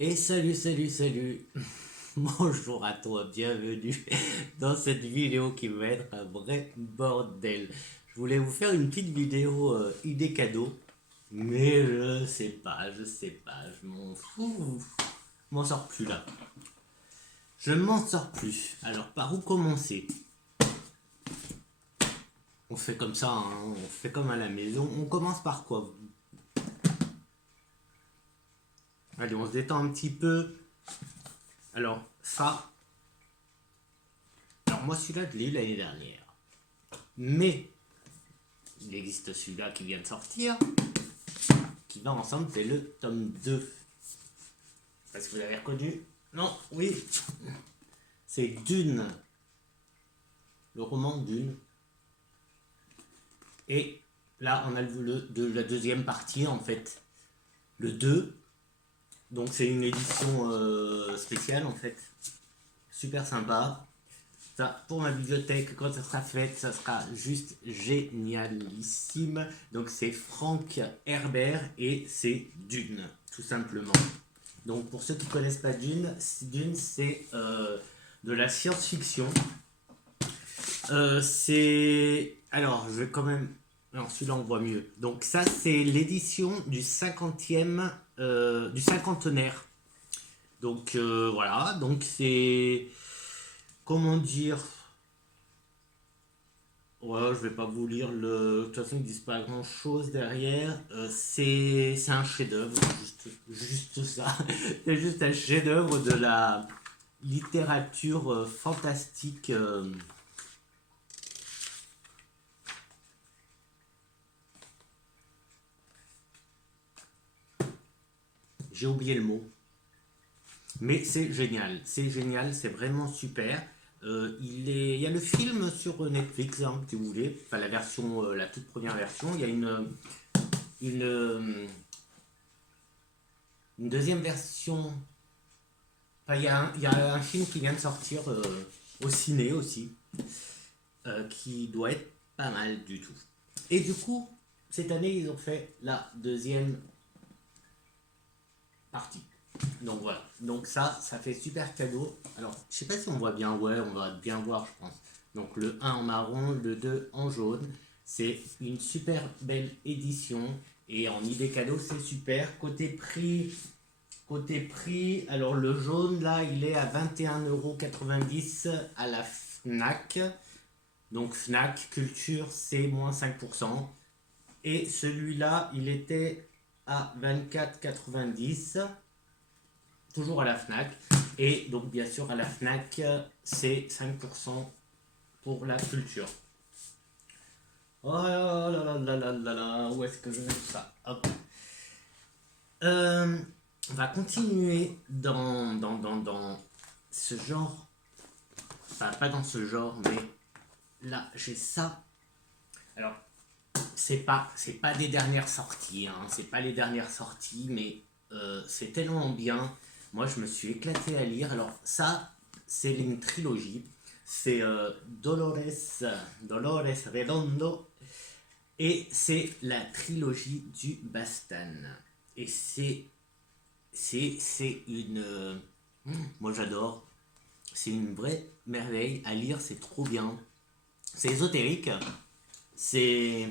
Et salut. Bonjour à toi, bienvenue dans cette vidéo qui va être un vrai bordel. Je voulais vous faire une petite vidéo idée cadeau, mais je sais pas, je m'en fous, je m'en sors plus là. Je m'en sors plus. Alors par où commencer? On fait comme ça, hein, on fait comme à la maison. On commence par quoi? Allez, on se détend un petit peu. Alors ça, alors moi celui-là je l'ai eu l'année dernière. Mais il existe celui-là qui vient de sortir, qui va ensemble, c'est le tome 2. Est-ce que vous l'avez reconnu? Non, oui. C'est Dune, le roman Dune. Et là, on a la deuxième partie, en fait. Le 2. Donc c'est une édition spéciale, en fait. Super sympa. Ça, pour ma bibliothèque, quand ça sera fait, ça sera juste génialissime. Donc c'est Frank Herbert et c'est Dune, tout simplement. Donc pour ceux qui ne connaissent pas Dune, Dune c'est de la science-fiction. C'est... Alors je vais quand même... Non, celui-là on voit mieux. Donc ça c'est l'édition du 50e, du cinquantenaire. Donc voilà, donc c'est... Comment dire? Ouais, je vais pas vous lire le. De toute façon, ils disent pas grand chose derrière. C'est un chef-d'œuvre, juste ça. C'est juste un chef-d'œuvre de la littérature fantastique. J'ai oublié le mot. Mais c'est génial, c'est vraiment super. Il y a le film sur Netflix, hein, si vous voulez. Enfin, la version, la toute première version. Il y a une, une deuxième version. Enfin, il y a un film qui vient de sortir au ciné aussi, qui doit être pas mal du tout. Et du coup, cette année, ils ont fait la deuxième partie. Donc voilà. Donc ça fait super cadeau. Alors, je sais pas si on voit bien. Ouais, on va bien voir, je pense. Donc le un en marron, le 2 en jaune. C'est une super belle édition. Et en idée cadeau, c'est super. Côté prix, alors le jaune là, il est à 21,90 € à la Fnac. Donc Fnac, Culture, c'est moins 5%. Et celui-là, il était à 24,90, toujours à la Fnac. Et donc bien sûr à la Fnac, c'est 5% pour la Culture. Oh là là là là là là, où est-ce que je mets ça? Hop. Euh, on va continuer dans ce genre. Enfin, pas dans ce genre, mais là, j'ai ça. Alors, c'est pas des dernières sorties, hein, c'est pas les dernières sorties, mais c'est tellement bien. Moi, je me suis éclaté à lire. Alors, ça, c'est une trilogie. C'est Dolores Redondo, et c'est la trilogie du Bastan. Et c'est une. Moi, j'adore. C'est une vraie merveille à lire, c'est trop bien. C'est ésotérique. C'est.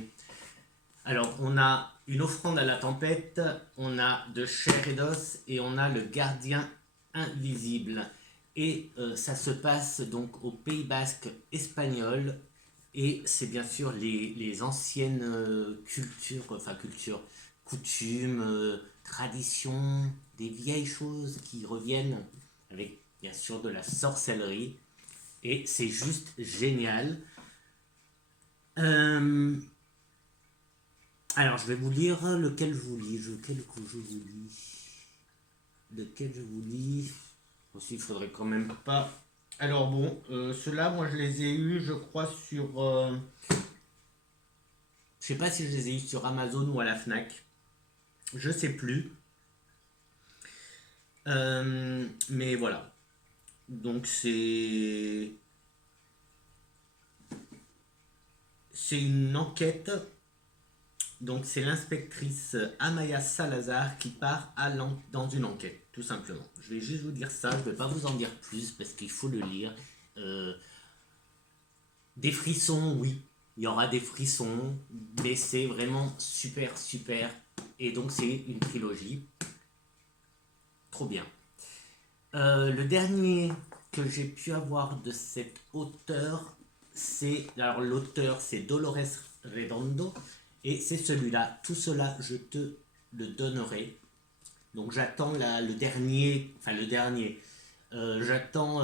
Alors, on a une offrande à la tempête, on a de chair et d'os, et on a le gardien invisible. Et ça se passe donc au Pays Basque espagnol. Et c'est bien sûr les anciennes coutumes, traditions, des vieilles choses qui reviennent avec bien sûr de la sorcellerie. Et c'est juste génial. Euh, alors, je vais vous lire lequel je vous lis. Lequel que je vous lis. Lequel je vous lis. Aussi, il faudrait quand même pas. Alors bon, ceux-là, moi je les ai eus, je crois, sur. Je sais pas si je les ai eus sur Amazon ou à la Fnac. Je sais plus. Mais voilà. Donc c'est une enquête Donc c'est l'inspectrice Amaya Salazar qui part dans une enquête, tout simplement. Je vais juste vous dire ça, je ne vais pas vous en dire plus parce qu'il faut le lire. Euh, des frissons, oui, il y aura des frissons, mais c'est vraiment super, super. Et donc c'est une trilogie. Trop bien. Le dernier que j'ai pu avoir de cet auteur, alors l'auteur c'est Dolores Redondo, et c'est celui-là. Tout cela, je te le donnerai. Donc j'attends le dernier, j'attends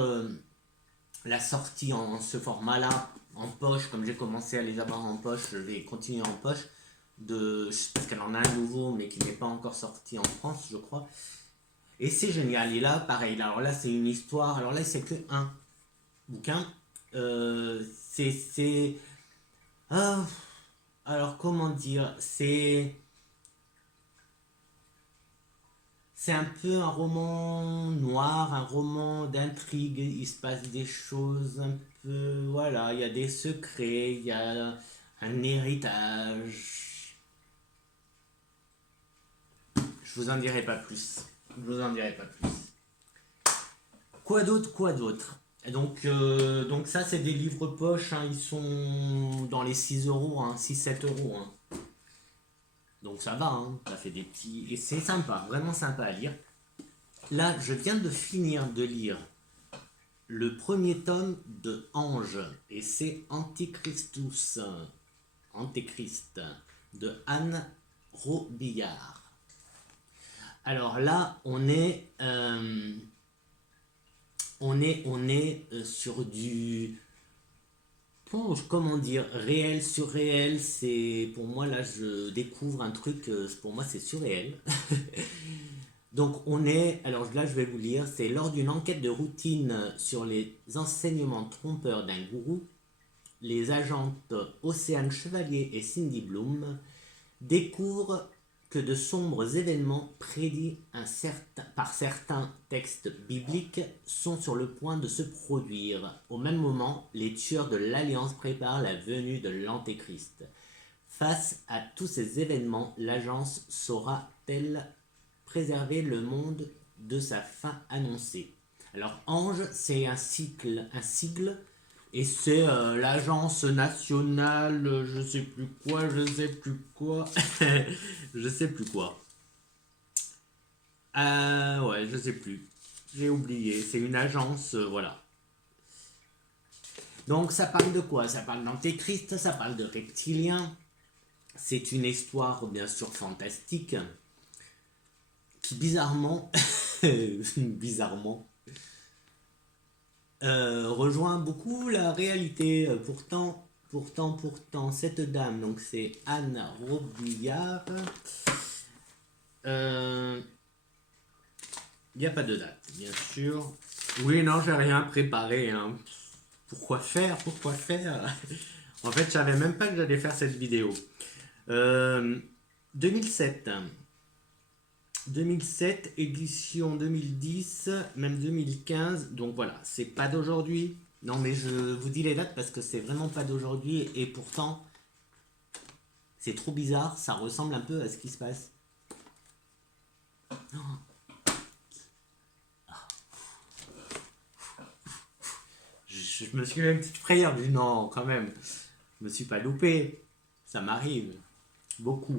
la sortie en ce format-là, en poche, comme j'ai commencé à les avoir en poche, je vais continuer en poche, parce qu'elle en a un nouveau, mais qui n'est pas encore sorti en France, je crois. Et c'est génial. Et là, pareil, alors là, c'est une histoire, alors là, c'est que un bouquin. C'est... Ah, alors, comment dire, c'est un peu un roman noir, un roman d'intrigue. Il se passe des choses un peu. Voilà, il y a des secrets, il y a un héritage. Je vous en dirai pas plus. Je vous en dirai pas plus. Quoi d'autre, quoi d'autre? Donc ça, c'est des livres poche, hein, ils sont dans les 6 euros, hein, 6-7 euros. Hein. Donc ça va, hein, ça fait des petits... Et c'est sympa, vraiment sympa à lire. Là, je viens de finir de lire le premier tome de Ange, et c'est Antichrist de Anne Robillard. Alors là, on est sur du... Comment dire, réel, surréel, c'est... Pour moi, là, je découvre un truc, pour moi, c'est surréel. Donc alors là je vais vous lire, c'est lors d'une enquête de routine sur les enseignements trompeurs d'un gourou, les agentes Océane Chevalier et Cindy Bloom découvrent que de sombres événements prédits par certains textes bibliques sont sur le point de se produire. Au même moment, les tueurs de l'Alliance préparent la venue de l'Antéchrist. Face à tous ces événements, l'agence saura-t-elle préserver le monde de sa fin annoncée? Alors Ange, c'est un sigle, et c'est l'agence nationale, je sais plus quoi, je sais plus quoi. Ouais, je sais plus. J'ai oublié. C'est une agence, voilà. Donc ça parle de quoi? Ça parle d'antéchrist, ça parle de reptiliens. C'est une histoire bien sûr fantastique qui bizarrement, bizarrement, rejoint beaucoup la réalité. Pourtant, cette dame, donc c'est Anne Robillard. Il n'y a pas de date, bien sûr. Oui, non, j'ai rien préparé. Hein. Pourquoi faire? En fait, je savais même pas que j'allais faire cette vidéo. 2007. 2007, édition 2010, même 2015. Donc voilà, c'est pas d'aujourd'hui. Non, mais je vous dis les dates parce que c'est vraiment pas d'aujourd'hui. Et pourtant, c'est trop bizarre. Ça ressemble un peu à ce qui se passe. Je me suis fait une petite frayeur. Mais non, quand même. Je me suis pas loupé. Ça m'arrive. Beaucoup.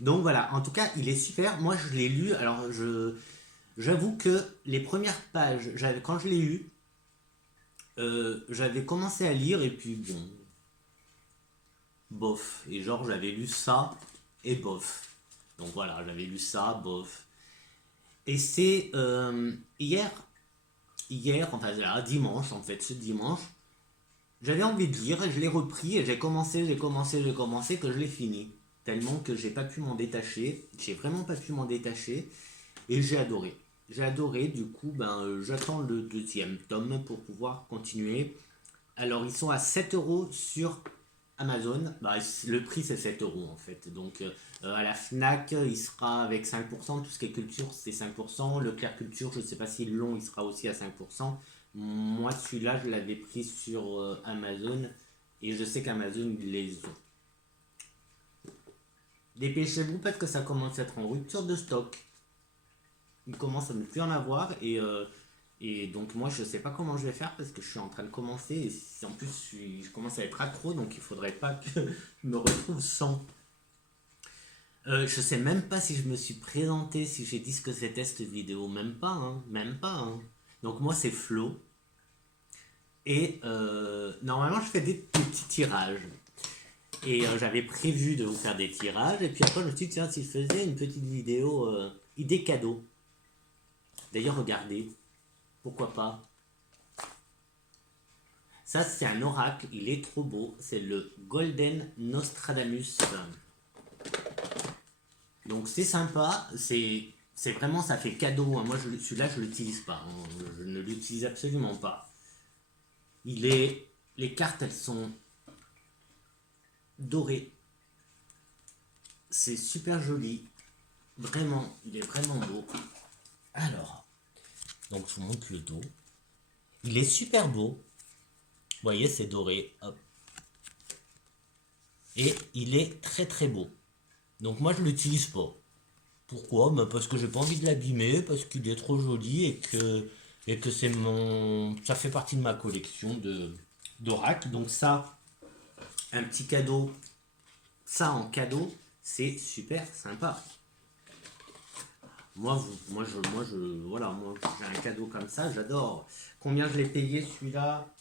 Donc voilà, en tout cas, il est super. Moi, je l'ai lu. Alors, j'avoue que les premières pages, quand je l'ai eu, j'avais commencé à lire et puis bon, bof. Et genre, j'avais lu ça et bof. Donc voilà, j'avais lu ça, bof. Et c'est enfin dimanche en fait, ce dimanche, j'avais envie de lire et je l'ai repris et j'ai commencé, que je l'ai fini. Tellement que j'ai pas pu m'en détacher. J'ai vraiment pas pu m'en détacher. Et j'ai adoré. J'ai adoré, du coup, j'attends le deuxième tome pour pouvoir continuer. Alors, ils sont à 7 euros sur Amazon. Le prix, c'est 7 euros en fait. Donc, à la Fnac, il sera avec 5%. Tout ce qui est culture, c'est 5%. Leclerc Culture, je ne sais pas si long, il sera aussi à 5%. Moi, celui-là, je l'avais pris sur Amazon. Et je sais qu'Amazon, ils les ont. Dépêchez-vous parce que ça commence à être en rupture de stock. Il commence à ne plus en avoir et donc moi je sais pas comment je vais faire parce que je suis en train de commencer et si en plus je commence à être accro donc il faudrait pas que je me retrouve sans. Je sais même pas si je me suis présenté, si j'ai dit ce que c'était cette vidéo, même pas, hein, même pas. Hein. Donc moi c'est Flo et normalement je fais des petits tirages. Et j'avais prévu de vous faire des tirages et puis après je me suis dit tiens si je faisais une petite vidéo idée cadeau. D'ailleurs regardez, pourquoi pas. Ça c'est un oracle, il est trop beau, c'est le Golden Nostradamus. Donc c'est sympa, c'est vraiment, ça fait cadeau. Hein. Moi celui-là je l'utilise pas, hein. Je ne l'utilise absolument pas. Les cartes elles sont dorées. C'est super joli, vraiment, il est vraiment beau. Alors, donc je vous montre le dos. Il est super beau. Vous voyez, c'est doré. Hop. Et il est très très beau. Donc moi je l'utilise pas. Pourquoi? Ben parce que j'ai pas envie de l'abîmer, parce qu'il est trop joli et que c'est ça fait partie de ma collection d'oracle. Donc ça, un petit cadeau, ça en cadeau, c'est super sympa. Voilà, moi j'ai un cadeau comme ça, j'adore. Combien je l'ai payé celui-là?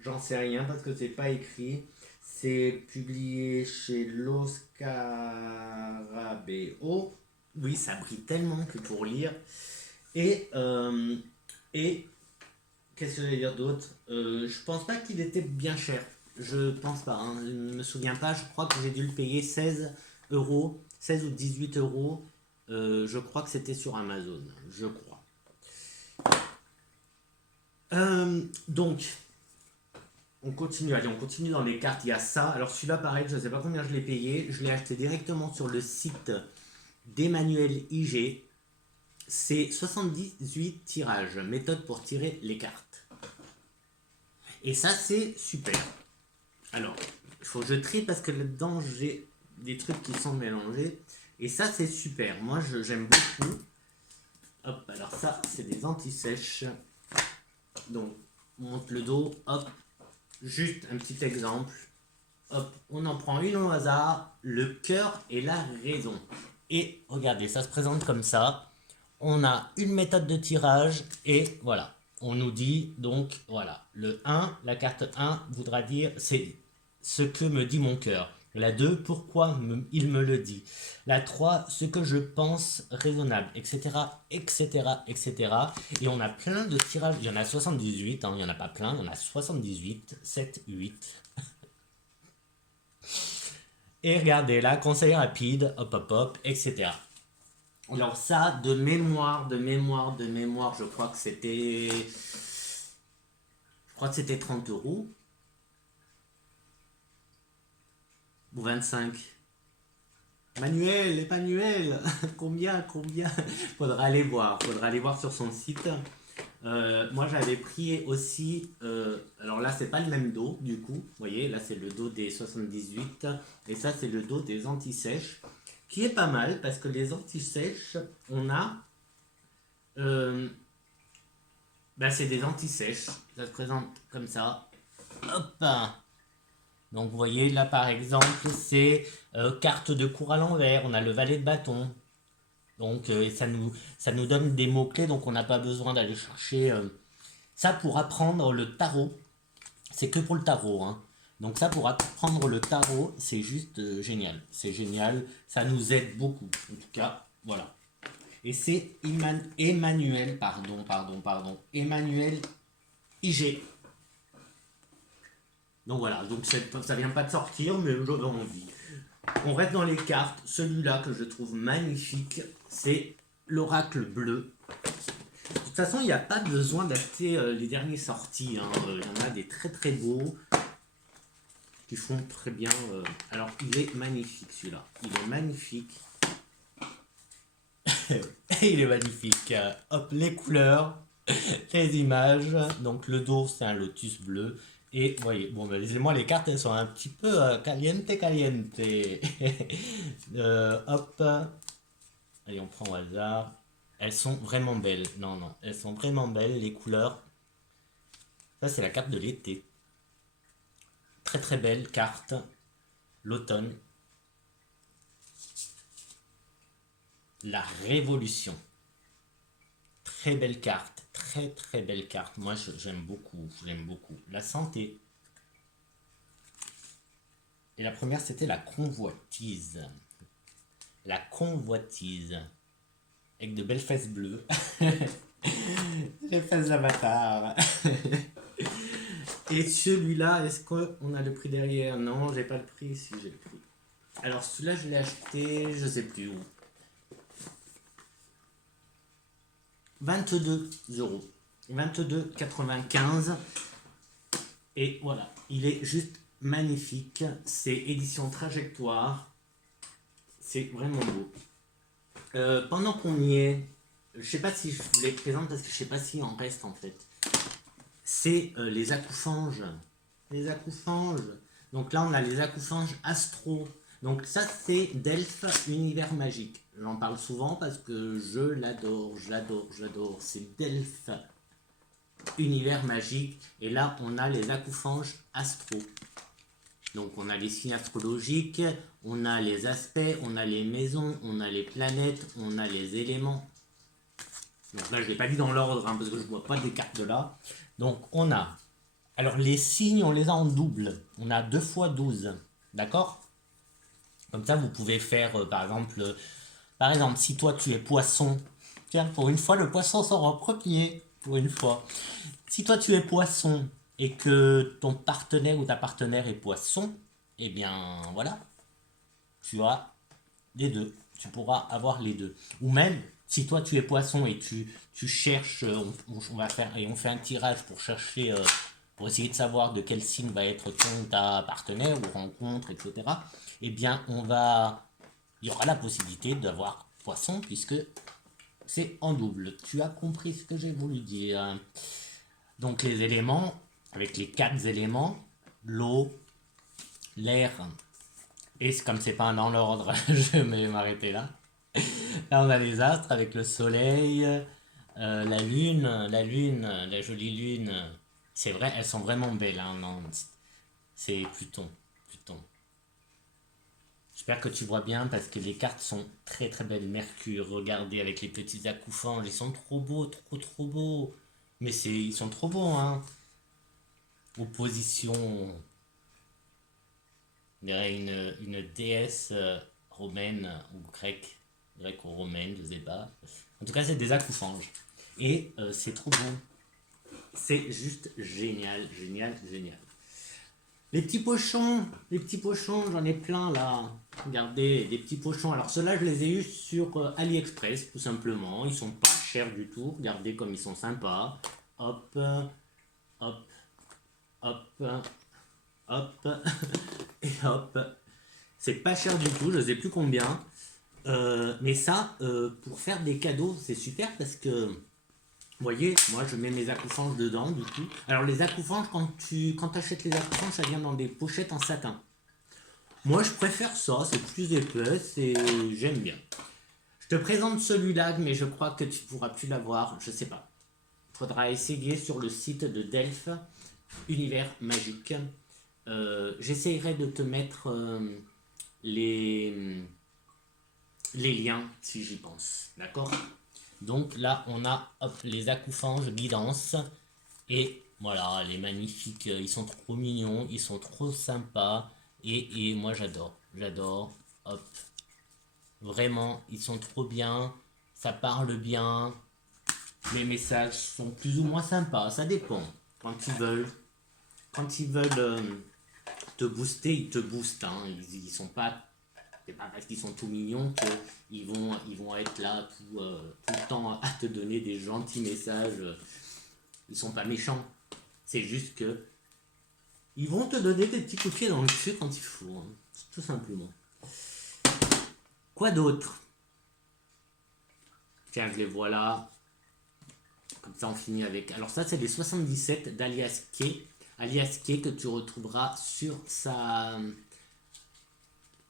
J'en sais rien parce que c'est pas écrit. C'est publié chez Los Scarabeo. Oui, ça brille tellement que pour lire. Et, euh, et qu'est-ce que je vais dire d'autre? Je pense pas qu'il était bien cher. Je pense pas, hein. Je ne me souviens pas. Je crois que j'ai dû le payer 16 euros, 16 ou 18 euros. Je crois que c'était sur Amazon. Je crois. Donc, on continue, allez, on continue dans les cartes. Il y a ça. Alors celui-là, pareil, je ne sais pas combien je l'ai payé. Je l'ai acheté directement sur le site d'Emmanuel IG. C'est 78 tirages, méthode pour tirer les cartes. Et ça, c'est super. Alors, il faut que je trie parce que là-dedans, j'ai des trucs qui sont mélangés. Et ça, c'est super. Moi, j'aime beaucoup. Hop, alors ça, c'est des anti-sèches. Donc, on monte le dos. Hop, juste un petit exemple. Hop, on en prend une au hasard. Le cœur et la raison. Et regardez, ça se présente comme ça. On a une méthode de tirage et voilà. On nous dit donc, voilà, le 1, la carte 1 voudra dire c'est ce que me dit mon cœur. La 2, pourquoi il me le dit. La 3, ce que je pense raisonnable, etc., etc., etc. Et on a plein de tirages. Il y en a 78, hein, il n'y en a pas plein, il y en a 78, 7, 8. Et regardez là, conseil rapide, hop, hop, hop, etc. Alors ça, de mémoire, je crois que c'était 30 euros. Ou 25. Manuel, Emmanuel, combien? Faudra aller voir sur son site. Moi j'avais pris aussi, alors là c'est pas le même dos du coup, vous voyez, là c'est le dos des 78 et ça c'est le dos des anti-sèches, qui est pas mal parce que les anti-sèches, on a, c'est des anti-sèches, ça se présente comme ça, hop. Donc vous voyez là par exemple c'est carte de cour à l'envers, on a le valet de bâton. Donc ça nous donne des mots-clés, donc on n'a pas besoin d'aller chercher ça pour apprendre le tarot. C'est que pour le tarot. Hein. Donc ça pour apprendre le tarot, c'est juste génial. C'est génial, ça nous aide beaucoup. En tout cas, voilà. Et c'est Emmanuel, Emmanuel IG. Donc voilà, donc ça vient pas de sortir, mais j'avais envie. On reste dans les cartes. Celui-là que je trouve magnifique, c'est l'oracle bleu. De toute façon, il n'y a pas besoin d'acheter les derniers sortis. Hein. Il y en a des très très beaux qui font très bien. Alors, il est magnifique celui-là. Il est magnifique. Il est magnifique. Hop, les couleurs, les images. Donc, le dos, c'est un lotus bleu. Et voyez, bon, ben, moi les cartes, elles sont un petit peu caliente, caliente. Hop, allez, on prend au hasard. Elles sont vraiment belles. Non, non, elles sont vraiment belles, les couleurs. Ça, c'est la carte de l'été. Très très belle carte. L'automne. La révolution. Très belle carte. Très très belle carte. Moi, j'aime beaucoup. J'aime beaucoup. La santé. Et la première, c'était la convoitise. La convoitise. Avec de belles fesses bleues. Les fesses d'avatar. Et celui-là, est-ce qu'on a le prix derrière? Non, j'ai pas le prix. Si, j'ai le prix. Alors celui-là, je l'ai acheté, je sais plus où. 22 euros. 22,95. Et voilà, il est juste magnifique. C'est édition Trajectoire. C'est vraiment beau. Pendant qu'on y est, je sais pas si je vous les présente parce que je sais pas s'il en reste en fait. C'est les acoufanges. Les acoufanges. Donc là, on a les acoufanges astro. Donc ça, c'est Delphes Univers Magique. J'en parle souvent parce que je l'adore, j'adore. C'est Delphes Univers Magique. Et là, on a les acoufanges astro. Donc on a les signes astrologiques, on a les aspects, on a les maisons, on a les planètes, on a les éléments. Donc là, je ne l'ai pas dit dans l'ordre hein, parce que je ne vois pas des cartes de là. Donc on a... Alors les signes, on les a en double. On a 2 fois 12. D'accord? Comme ça, vous pouvez faire, par exemple, si toi tu es poisson, tiens, pour une fois, le poisson sort en premier, pour une fois. Si toi tu es poisson et que ton partenaire ou ta partenaire est poisson, eh bien voilà, tu as les deux. Tu pourras avoir les deux. Ou même, si toi tu es poisson et tu cherches, on va faire, et on fait un tirage pour chercher, pour essayer de savoir de quel signe va être ton ta partenaire ou rencontre, etc. Eh bien, il y aura la possibilité d'avoir poisson puisque c'est en double. Tu as compris ce que j'ai voulu dire. Donc les éléments, avec les 4 éléments, l'eau, l'air, et comme c'est pas dans l'ordre, je vais m'arrêter là. Là on a les astres avec le soleil, la jolie lune. C'est vrai, elles sont vraiment belles. Hein, non, c'est Pluton. Pluton. J'espère que tu vois bien parce que les cartes sont très très belles. Mercure, regardez avec les petits acouphans, ils sont trop beaux, trop beaux. Mais ils sont trop beaux, hein. Opposition, on dirait une déesse romaine ou grecque, grecque-romaine, je sais pas. En tout cas, c'est des acoufanges. Et c'est trop beau. C'est juste génial, génial. Les petits pochons, j'en ai plein là. Regardez, des petits pochons. Alors ceux-là, je les ai eus sur AliExpress, tout simplement. Ils sont pas chers du tout. Regardez comme ils sont sympas. Hop, hop, hop, hop, et hop. C'est pas cher du tout, je sais plus combien. Mais ça, pour faire des cadeaux, c'est super parce que, vous voyez, moi je mets mes acoufanges dedans du coup. Alors les acoufanges, quand tu achètes les acoufanges, ça vient dans des pochettes en satin. Moi je préfère ça, c'est plus épais et j'aime bien. Je te présente celui-là, mais je crois que tu pourras plus l'avoir, je sais pas. Il faudra essayer sur le site de Delphes Univers Magique. J'essayerai de te mettre les, les liens si j'y pense. D'accord? Donc là, on a hop, les acoufanges guidance. Et voilà, les magnifiques. Ils sont trop mignons, ils sont trop sympas. Et moi, j'adore. J'adore. Hop. Vraiment, ils sont trop bien. Ça parle bien. Les messages sont plus ou moins sympas. Ça dépend. Quand ils veulent. Quand ils veulent te booster, ils te boostent. Hein. Ils sont pas. C'est pas parce qu'ils sont tout mignons qu'ils vont être là tout le temps à te donner des gentils messages. Ils sont pas méchants. C'est juste que ils vont te donner des petits coups de pied dans le cul quand il faut. Hein. Tout simplement. Quoi d'autre? Tiens, je les vois là. Comme ça, on finit avec. Alors, ça, c'est les 77 d'Alias Kay. alias Kay, que tu retrouveras sur sa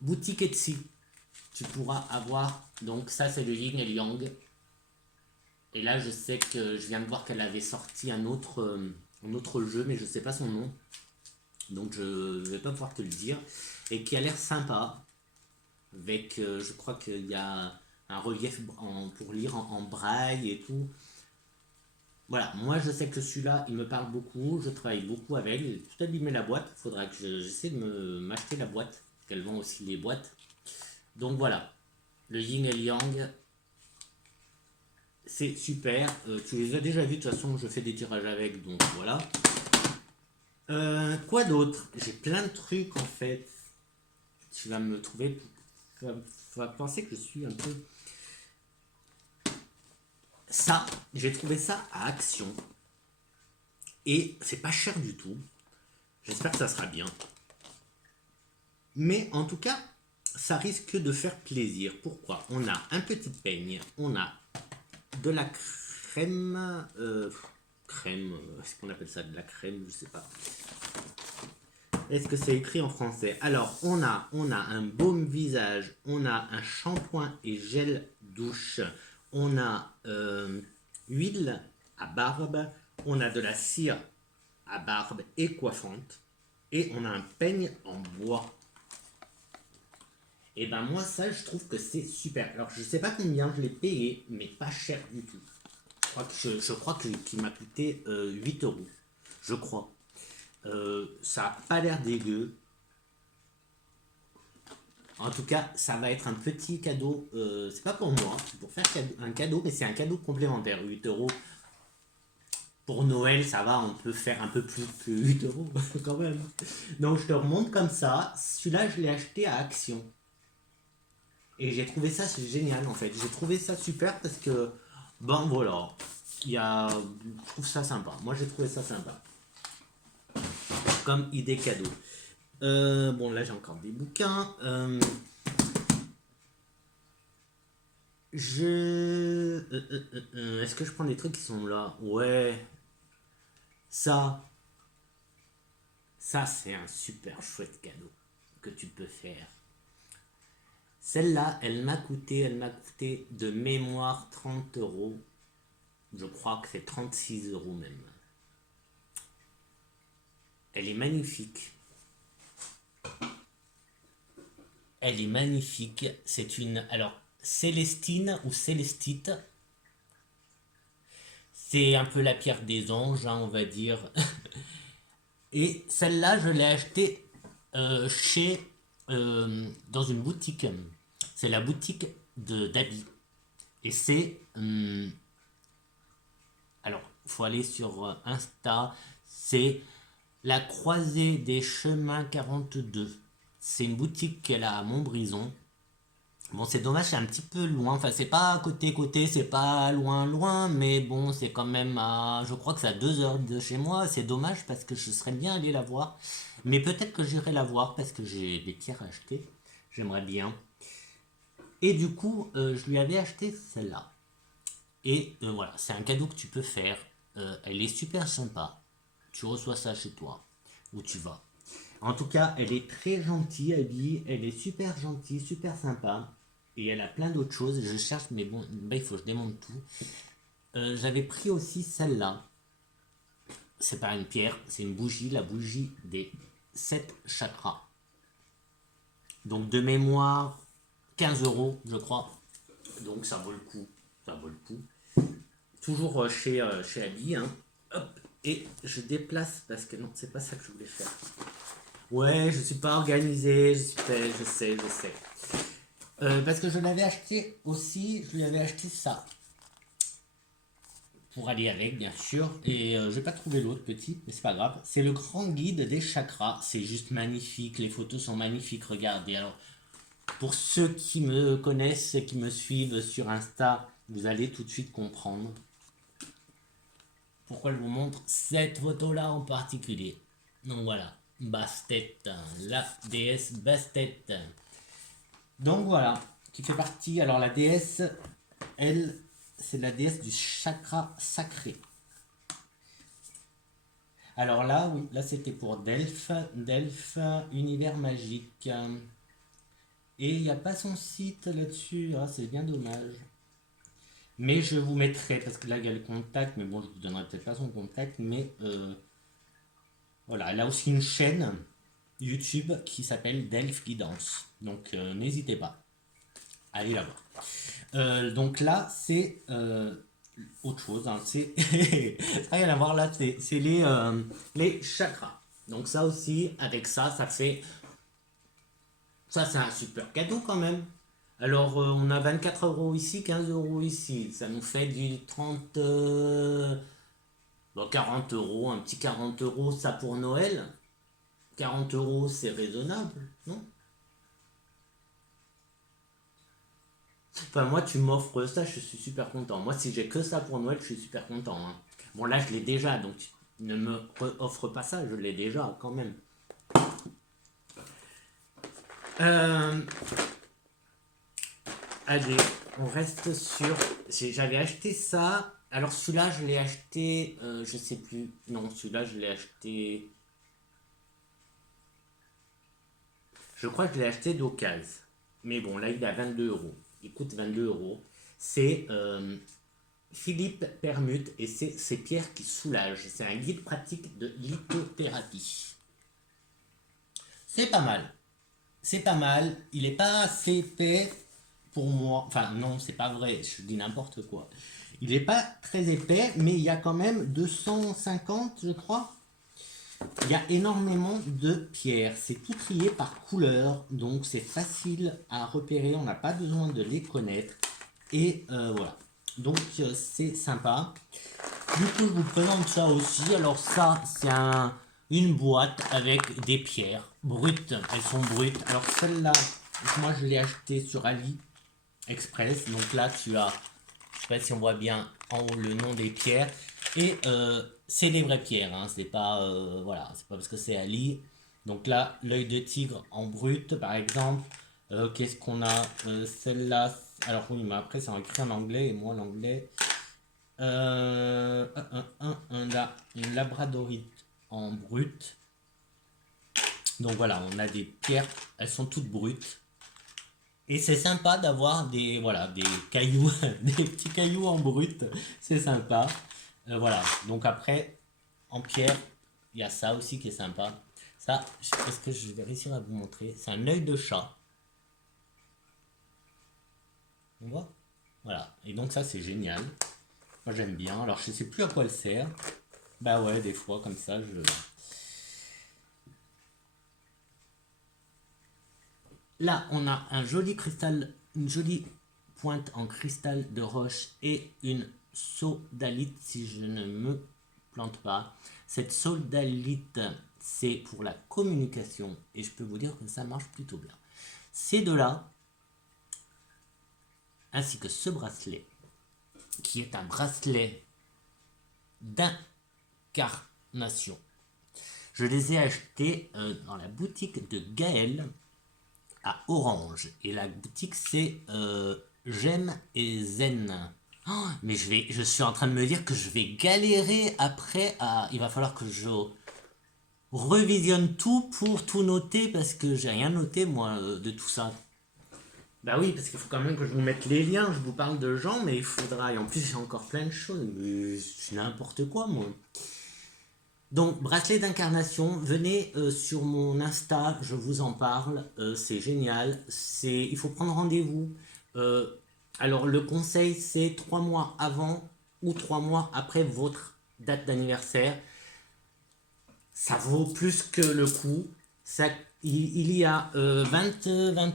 boutique Etsy. Tu pourras avoir, donc ça c'est le yin et le yang. Et là je sais que je viens de voir qu'elle avait sorti un autre jeu, mais je sais pas son nom. Donc je vais pas pouvoir te le dire. Et qui a l'air sympa. Avec, je crois qu'il y a un relief pour lire en braille et tout. Voilà, moi je sais que celui-là, il me parle beaucoup, je travaille beaucoup avec, j'ai tout abîmé la boîte, il faudra que j'essaie de m'acheter la boîte, qu'elle vend aussi les boîtes. Donc voilà, le yin et le yang, c'est super. Tu les as déjà vus, de toute façon je fais des tirages avec, donc voilà. Quoi d'autre? J'ai plein de trucs en fait. Tu vas me trouver, tu vas penser que je suis un peu... Ça, j'ai trouvé ça à Action. Et c'est pas cher du tout. J'espère que ça sera bien. Mais en tout cas, ça risque de faire plaisir. Pourquoi? On a un petit peigne, on a de la crème. Est-ce qu'on appelle ça de la crème? Je sais pas. Est-ce que c'est écrit en français? Alors, on a un baume visage, on a un shampoing et gel douche, on a huile à barbe, on a de la cire à barbe et coiffante, et on a un peigne en bois. Et ben moi, ça, je trouve que c'est super. Alors, je sais pas combien je l'ai payé, mais pas cher du tout. Je crois qu'il m'a coûté 8 euros. Je crois. Ça n'a pas l'air dégueu. En tout cas, ça va être un petit cadeau. C'est pas pour moi, c'est pour faire un cadeau, mais c'est un cadeau complémentaire. 8 euros. Pour Noël, ça va, on peut faire un peu plus que 8 euros quand même. Donc je te remonte comme ça. Celui-là, je l'ai acheté à Action. Et j'ai trouvé ça génial en fait. J'ai trouvé ça super parce que, bon voilà, je trouve ça sympa. Moi j'ai trouvé ça sympa. Comme idée cadeau. Bon là j'ai encore des bouquins. Est-ce que je prends des trucs qui sont là? Ouais. Ça c'est un super chouette cadeau que tu peux faire. Celle-là, elle m'a coûté de mémoire 30 euros. Je crois que c'est 36 euros même. Elle est magnifique. Elle est magnifique. C'est une... Alors, Célestine ou Célestite. C'est un peu la pierre des anges, hein, on va dire. Et celle-là, je l'ai achetée dans une boutique. C'est la boutique d'habits. Et c'est... alors, il faut aller sur Insta. C'est la Croisée des Chemins 42. C'est une boutique qu'elle a à Montbrison. Bon, c'est dommage, c'est un petit peu loin. Enfin, c'est pas côté, c'est pas loin, mais bon, c'est quand même à... Je crois que c'est à 2 heures de chez moi. C'est dommage parce que je serais bien allé la voir. Mais peut-être que j'irai la voir parce que j'ai des pierres à acheter. J'aimerais bien. Et du coup, je lui avais acheté celle-là. Et voilà, c'est un cadeau que tu peux faire. Elle est super sympa. Tu reçois ça chez toi, où tu vas. En tout cas, elle est très gentille, Abby. Elle est super gentille, super sympa. Et elle a plein d'autres choses. Je cherche, mais bon, bah, il faut que je démonte tout. J'avais pris aussi celle-là. C'est pas une pierre, c'est une bougie, la bougie des 7 chakras. Donc de mémoire, 15 euros, je crois. Donc ça vaut le coup. Ça vaut le coup. Toujours chez Abby. Hein. Hop. Et je déplace parce que non, c'est pas ça que je voulais faire. Ouais, je suis pas organisé, je sais. Parce que je l'avais acheté aussi, je lui avais acheté ça. Pour aller avec, bien sûr. Et je vais pas trouver l'autre petit, mais c'est pas grave. C'est le grand guide des chakras. C'est juste magnifique, les photos sont magnifiques, regardez. Alors, pour ceux qui me connaissent et qui me suivent sur Insta, vous allez tout de suite comprendre pourquoi je vous montre cette photo-là en particulier. Donc voilà, Bastet, la déesse Bastet. Donc voilà, qui fait partie. Alors la déesse, elle, c'est la déesse du chakra sacré. Alors là, oui, là c'était pour Delphes Univers Magique. Et il n'y a pas son site là-dessus, ah, c'est bien dommage. Mais je vous mettrai, parce que là il y a le contact, mais bon, je vous donnerai peut-être pas son contact, mais voilà, elle a aussi une chaîne YouTube qui s'appelle Delphes Guidance. Donc n'hésitez pas, allez la voir. Donc là, c'est autre chose, hein, c'est ça n'a rien à voir là, c'est les chakras. Donc ça aussi, avec ça, ça c'est un super cadeau quand même. Alors on a 24 € ici, 15 € ici, ça nous fait du 30, bon, 40 €, un petit 40 € ça pour Noël. 40 € c'est raisonnable, non? Enfin, moi, tu m'offres ça, je suis super content. Moi, si j'ai que ça pour Noël, je suis super content, hein. Bon, là, je l'ai déjà, donc ne me offre pas ça, je l'ai déjà quand même. Euh, allez, on reste sur. J'avais acheté ça. Alors, celui-là, je l'ai acheté. Je sais plus. Non, celui-là, je l'ai acheté. Je crois que je l'ai acheté d'occasion. Mais bon, là, il est à 22 €. Il coûte 22 €. C'est Philippe Permute et c'est ces pierres qui soulagent. C'est un guide pratique de lithothérapie. C'est pas mal. C'est pas mal. Il est pas assez épais pour moi. Enfin, non, c'est pas vrai. Je dis n'importe quoi. Il est pas très épais, mais il y a quand même 250, je crois. Il y a énormément de pierres. C'est tout trié par couleur, donc c'est facile à repérer. On n'a pas besoin de les connaître. Et voilà. Donc c'est sympa. Du coup, je vous présente ça aussi. Alors ça, c'est une boîte avec des pierres brutes. Elles sont brutes. Alors celle-là, moi je l'ai achetée sur AliExpress. Donc là, tu as, je sais pas si on voit bien en haut le nom des pierres. Et c'est des vraies pierres, hein. C'est pas, voilà, c'est pas parce que c'est Ali. Donc là, l'œil de tigre en brut, par exemple. Qu'est-ce qu'on a? Celle-là. Alors oui, mais après, c'est écrit en anglais. Et moi, l'anglais, une labradorite en brut. Donc voilà, on a des pierres, elles sont toutes brutes. Et c'est sympa d'avoir des, voilà, des cailloux, des petits cailloux en brut. C'est sympa. Voilà, donc après, en pierre, il y a ça aussi qui est sympa. Ça, est-ce que je vais réussir à vous montrer? C'est un œil de chat. On voit? Voilà, et donc ça c'est génial. Moi j'aime bien. Alors je sais plus à quoi elle sert. Bah ouais, des fois comme ça, je. Là, on a un joli cristal, une jolie pointe en cristal de roche et une sodalite, si je ne me plante pas. Cette sodalite, c'est pour la communication et je peux vous dire que ça marche plutôt bien. Ces deux-là, ainsi que ce bracelet, qui est un bracelet d'incarnation. Je les ai achetés dans la boutique de Gaël à Orange. Et la boutique, c'est J'aime et Zen. Oh, mais je suis en train de me dire que je vais galérer après à. Il va falloir que je revisionne tout pour tout noter parce que j'ai rien noté moi de tout ça. Bah oui, parce qu'il faut quand même que je vous mette les liens. Je vous parle de gens, mais il faudra. Et en plus, j'ai encore plein de choses. Mais c'est n'importe quoi, moi. Donc, bracelet d'incarnation, venez sur mon Insta, je vous en parle, c'est génial. Il faut prendre rendez-vous. Euh, alors, le conseil, c'est 3 mois avant ou 3 mois après votre date d'anniversaire. Ça vaut plus que le coup. Ça, il y a 21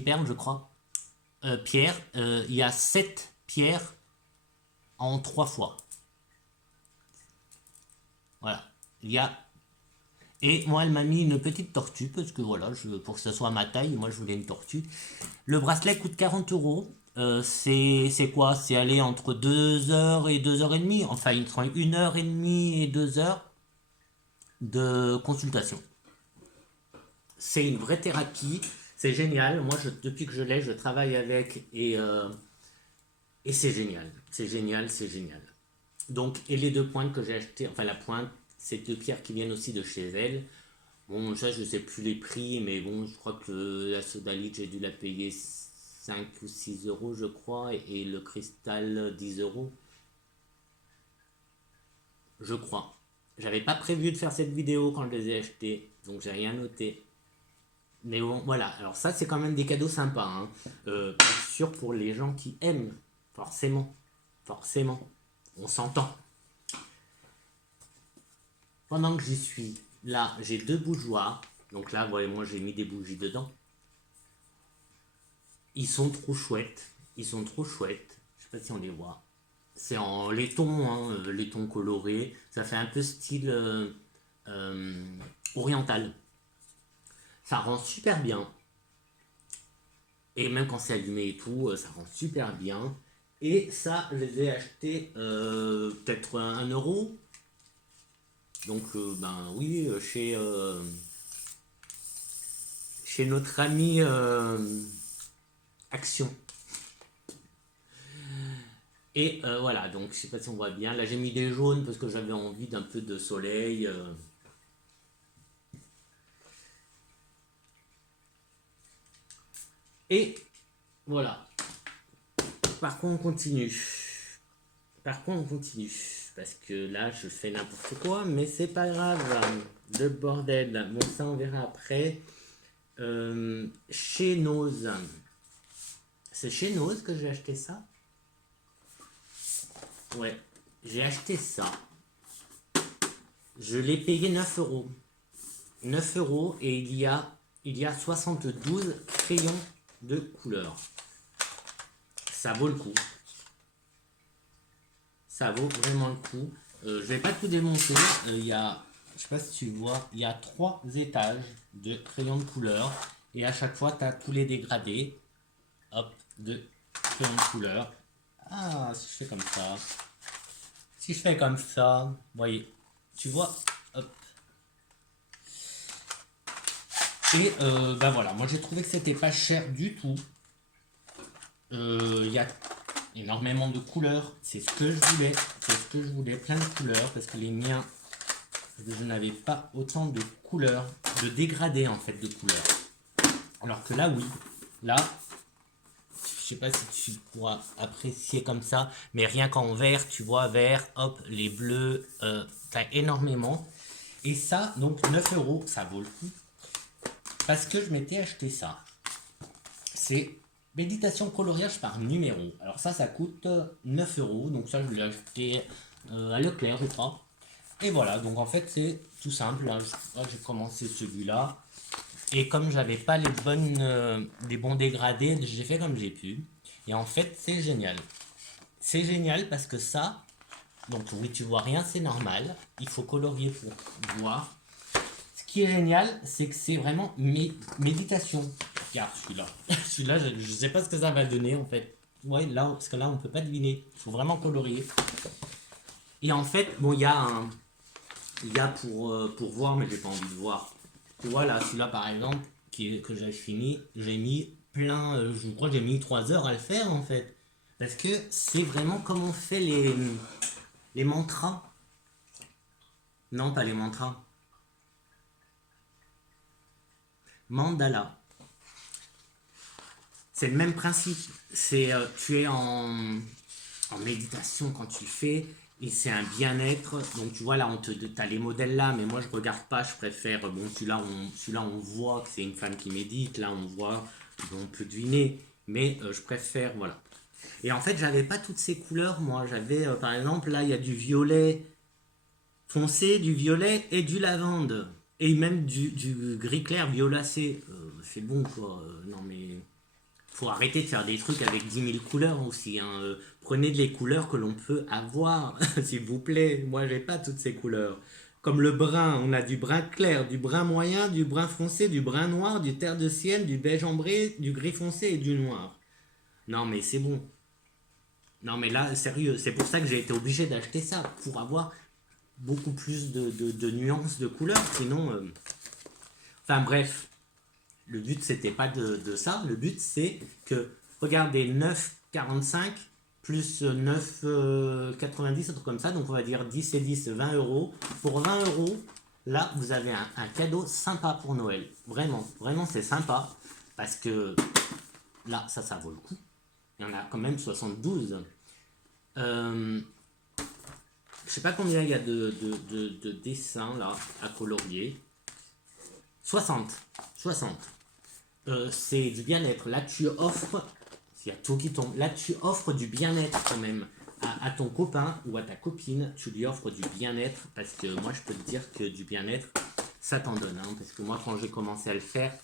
perles, je crois. Pierres. Il y a 7 pierres en 3 fois. Voilà. Il y a. Et moi, elle m'a mis une petite tortue, parce que voilà, pour que ça soit à ma taille, moi je voulais une tortue. Le bracelet coûte 40 €. C'est quoi? C'est aller entre 2 heures et 2 heures et demie. Enfin, il prend 1 heure et demie et 2 heures de consultation. C'est une vraie thérapie. C'est génial. Moi, depuis que je l'ai, je travaille avec et c'est génial. C'est génial, c'est génial. Donc, et les deux pointes que j'ai achetées, enfin la pointe, c'est deux pierres qui viennent aussi de chez elle. Bon, ça, je sais plus les prix, mais bon, je crois que la sodalite, j'ai dû la payer 5 ou 6 euros, je crois, et le cristal, 10 euros, je crois. J'avais pas prévu de faire cette vidéo quand je les ai achetés, donc j'ai rien noté. Mais bon, voilà. Alors ça, c'est quand même des cadeaux sympas, hein. Bien sûr pour les gens qui aiment, forcément, forcément. On s'entend. Pendant que j'y suis, là, j'ai deux bougeoirs. Donc là, voyez, moi, j'ai mis des bougies dedans. Ils sont trop chouettes. Ils sont trop chouettes. Je sais pas si on les voit. C'est en laiton, hein, laiton coloré. Ça fait un peu style euh, oriental. Ça rend super bien. Et même quand c'est allumé et tout, ça rend super bien. Et ça, je les ai achetés peut-être 1 euro. Donc, ben oui, chez notre ami Action. Et voilà, donc je sais pas si on voit bien. Là, j'ai mis des jaunes parce que j'avais envie d'un peu de soleil. Et voilà. Par contre, on continue. Par contre, on continue. Parce que là, je fais n'importe quoi, mais c'est pas grave. Le bordel. Bon, ça, on verra après. Chez Nose. C'est chez Nose que j'ai acheté ça? Ouais. J'ai acheté ça. Je l'ai payé 9 euros. 9 euros et il y a 72 crayons de couleur. Ça vaut le coup. Ça vaut vraiment le coup. Je vais pas tout démonter. Il y a, je sais pas si tu vois, il y a 3 étages de crayons de couleur. Et à chaque fois, tu as tous les dégradés. Hop, de crayons de couleur. Ah, si je fais comme ça. Si je fais comme ça, vous voyez, tu vois, hop. Et ben voilà, moi j'ai trouvé que c'était pas cher du tout. Il y a énormément de couleurs, c'est ce que je voulais, plein de couleurs, parce que les miens, je n'avais pas autant de couleurs, de dégradés en fait de couleurs. Alors que là, oui, là, je sais pas si tu pourras apprécier comme ça, mais rien qu'en vert, tu vois, vert, hop, les bleus, t'as énormément. Et ça, donc 9 euros, ça vaut le coup. Parce que je m'étais acheté ça. C'est méditation coloriage par numéro. Alors ça coûte 9 euros. Donc ça, je l'ai acheté à Leclerc, je crois. Et voilà, donc en fait, c'est tout simple. Là, j'ai commencé celui-là. Et comme j'avais pas les bons dégradés, j'ai fait comme j'ai pu. Et en fait, c'est génial. C'est génial parce que ça, donc oui, tu vois rien, c'est normal. Il faut colorier pour voir. Ce qui est génial, c'est que c'est vraiment méditation. Regarde celui-là. Celui-là, je ne sais pas ce que ça va donner en fait. Ouais, là, parce que là, on ne peut pas deviner. Il faut vraiment colorier. Et en fait, bon, il y a pour voir, mais j'ai pas envie de voir. Tu vois, là, celui-là par exemple, que j'ai fini, j'ai mis plein, je crois que j'ai mis 3 heures à le faire en fait. Parce que c'est vraiment comme on fait les mantras. Non, pas les mantras. Mandala. C'est le même principe. Tu es en méditation quand tu le fais et c'est un bien-être. Donc tu vois là, t'as les modèles là, mais moi je regarde pas, je préfère. Bon, celui-là on voit que c'est une femme qui médite. Là on voit, on peut deviner, mais je préfère voilà. Et en fait, j'avais pas toutes ces couleurs. Moi, j'avais par exemple là, il y a du violet foncé, du violet et du lavande. Et même du gris clair violacé. C'est bon quoi. Non mais faut arrêter de faire des trucs avec 10 000 couleurs aussi. Hein. Prenez les couleurs que l'on peut avoir, s'il vous plaît. Moi, j'ai pas toutes ces couleurs. Comme le brun, on a du brun clair, du brun moyen, du brun foncé, du brun noir, du terre de sienne, du beige ambré, du gris foncé et du noir. Non, mais c'est bon. Non, mais là, sérieux, c'est pour ça que j'ai été obligé d'acheter ça, pour avoir beaucoup plus de nuances de couleurs. Sinon, enfin bref, le but c'était pas de ça. Le but c'est que, regardez, 9,45, plus 9,90, un truc comme ça. Donc on va dire 10 et 10, 20 euros. Pour 20 euros, là, vous avez un cadeau sympa pour Noël. Vraiment, vraiment, c'est sympa. Parce que là, ça vaut le coup. Il y en a quand même 72. Je sais pas combien il y a de dessins là à colorier. 60. 60. C'est du bien-être. Là, tu offres, il y a tout qui tombe. Là, tu offres du bien-être quand même à ton copain ou à ta copine. Tu lui offres du bien-être parce que moi, je peux te dire que du bien-être, ça t'en donne. Hein, parce que moi, quand j'ai commencé à le faire,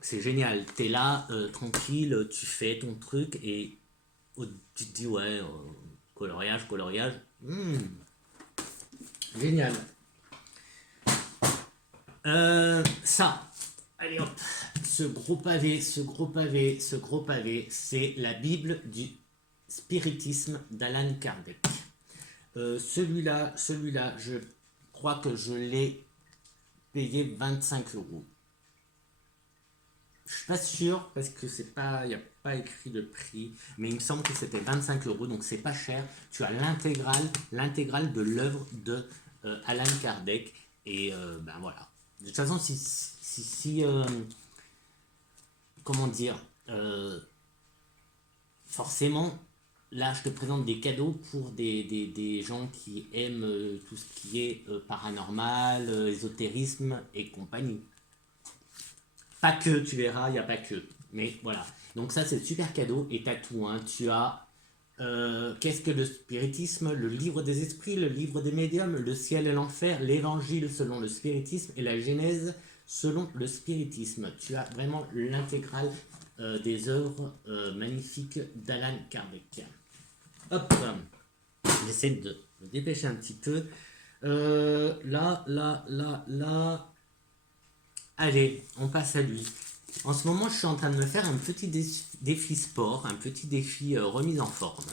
c'est génial. Tu es là, tranquille, tu fais ton truc et tu te dis, ouais, coloriage, coloriage. Génial. Ça, allez hop, ce gros pavé, c'est la Bible du spiritisme d'Alan Kardec. Celui-là, je crois que je l'ai payé 25 euros. Je suis pas sûr parce que c'est pas, il n'y a pas écrit de prix, mais il me semble que c'était 25 euros, donc c'est pas cher. Tu as l'intégrale de l'œuvre de Alan Kardec et ben voilà. De toute façon, si comment dire, forcément, là, je te présente des cadeaux pour des gens qui aiment tout ce qui est paranormal, ésotérisme et compagnie. Pas que, tu verras, il n'y a pas que. Mais voilà. Donc ça, c'est le super cadeau. Et t'as tout, hein. Tu as qu'est-ce que le spiritisme, le livre des esprits, le livre des médiums, le ciel et l'enfer, l'évangile selon le spiritisme et la genèse selon le spiritisme. Tu as vraiment l'intégrale des œuvres magnifiques d'Alan Kardec. Hop, j'essaie de me dépêcher un petit peu. Là. Allez, on passe à lui. En ce moment, je suis en train de me faire un petit défi sport, un petit défi remise en forme.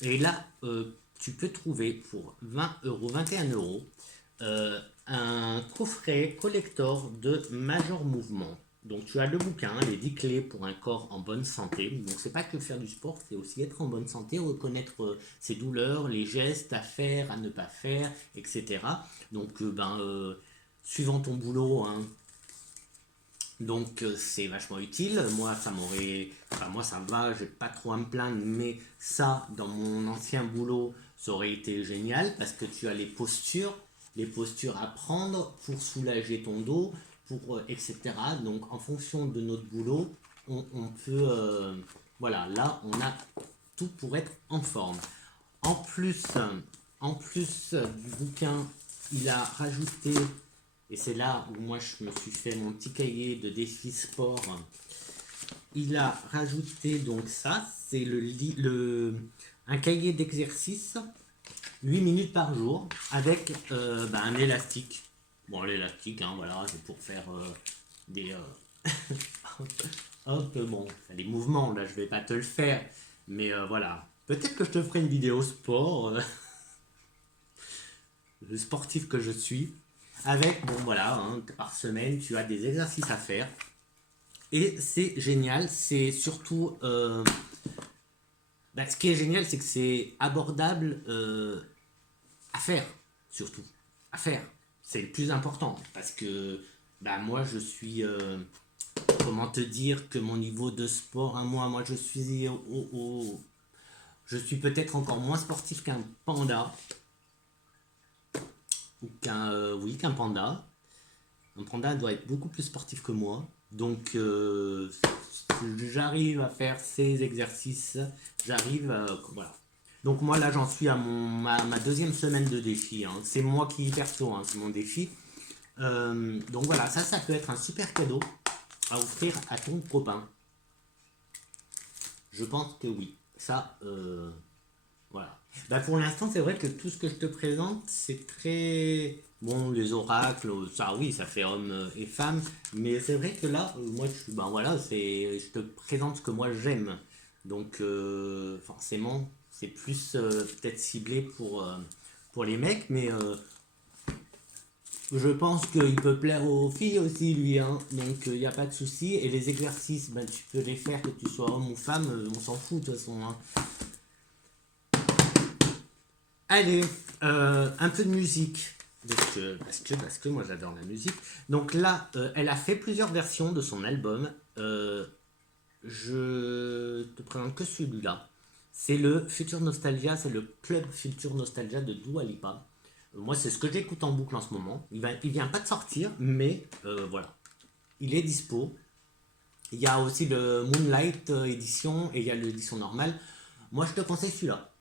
Et là, tu peux trouver pour 20 euros, 21 euros, un coffret collector de Major Mouvement. Donc tu as le bouquin, les 10 clés pour un corps en bonne santé. Donc c'est pas que faire du sport, c'est aussi être en bonne santé, reconnaître ses douleurs, les gestes à faire, à ne pas faire, etc. Donc suivant ton boulot, hein, donc c'est vachement utile. Moi ça m'aurait, enfin moi ça va, j'ai pas trop à me plaindre, mais ça dans mon ancien boulot ça aurait été génial parce que tu as les postures à prendre pour soulager ton dos, pour etc. Donc en fonction de notre boulot, on peut voilà, là on a tout pour être en forme. En plus, du bouquin, il a rajouté, et c'est là où moi je me suis fait mon petit cahier de défis sport. Il a rajouté donc ça, c'est un cahier d'exercice 8 minutes par jour avec un élastique. Bon, l'élastique, hein, voilà, c'est pour faire des hop, bon, des mouvements. Là, je vais pas te le faire, mais voilà. Peut-être que je te ferai une vidéo sport, le sportif que je suis. Avec, bon voilà, hein, par semaine, tu as des exercices à faire. Et c'est génial, c'est surtout... ce qui est génial, c'est que c'est abordable à faire, surtout. À faire. C'est le plus important. Parce que moi, je suis... comment te dire que mon niveau de sport, hein, moi je suis je suis peut-être encore moins sportif qu'un panda. Ou qu'un panda. Un panda doit être beaucoup plus sportif que moi. Donc, j'arrive à faire ces exercices. Voilà. Donc, moi, là, j'en suis à ma deuxième semaine de défi. Hein. C'est moi qui perso, hein, c'est mon défi. Donc, voilà, ça peut être un super cadeau à offrir à ton copain. Je pense que oui. Ça, voilà. Pour l'instant, c'est vrai que tout ce que je te présente, c'est très... Bon, les oracles, ça oui, ça fait homme et femme. Mais c'est vrai que là, moi, je te présente ce que moi j'aime. Donc, forcément, c'est plus peut-être ciblé pour les mecs. Mais je pense qu'il peut plaire aux filles aussi, lui. Hein. Donc, il n'y a pas de souci. Et les exercices, tu peux les faire que tu sois homme ou femme. On s'en fout, de toute façon. Hein. Allez, un peu de musique. Parce que moi j'adore la musique. Donc là, elle a fait plusieurs versions de son album. Je te présente que celui-là. C'est le Future Nostalgia, c'est le club Future Nostalgia de Dua Lipa. Moi, c'est ce que j'écoute en boucle en ce moment. Il vient pas de sortir, mais voilà. Il est dispo. Il y a aussi le Moonlight édition et il y a l'édition normale. Moi, je te conseille celui-là.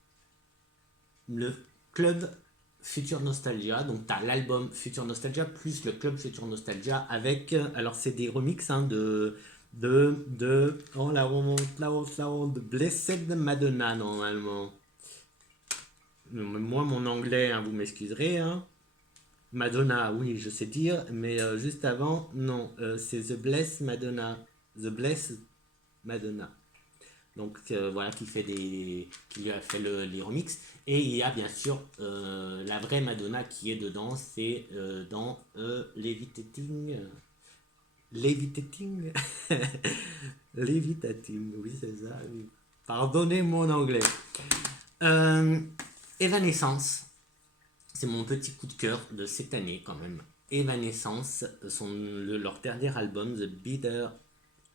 Le club Future Nostalgia. Donc, tu as l'album Future Nostalgia plus le club Future Nostalgia avec. Alors, c'est des remixes hein, Oh, la honte, la honte, la honte. Blessed Madonna, normalement. Moi, mon anglais, hein, vous m'excuserez. Hein. Madonna, oui, je sais dire, mais juste avant, non, c'est The Blessed Madonna. The Blessed Madonna. Donc voilà, qui lui a fait les remixes. Et il y a bien sûr la vraie Madonna qui est dedans, c'est dans Levitating. Levitating. Levitating, oui, c'est ça. Oui. Pardonnez mon anglais. Evanescence, c'est mon petit coup de cœur de cette année quand même. Evanescence, leur dernier album, The Bitter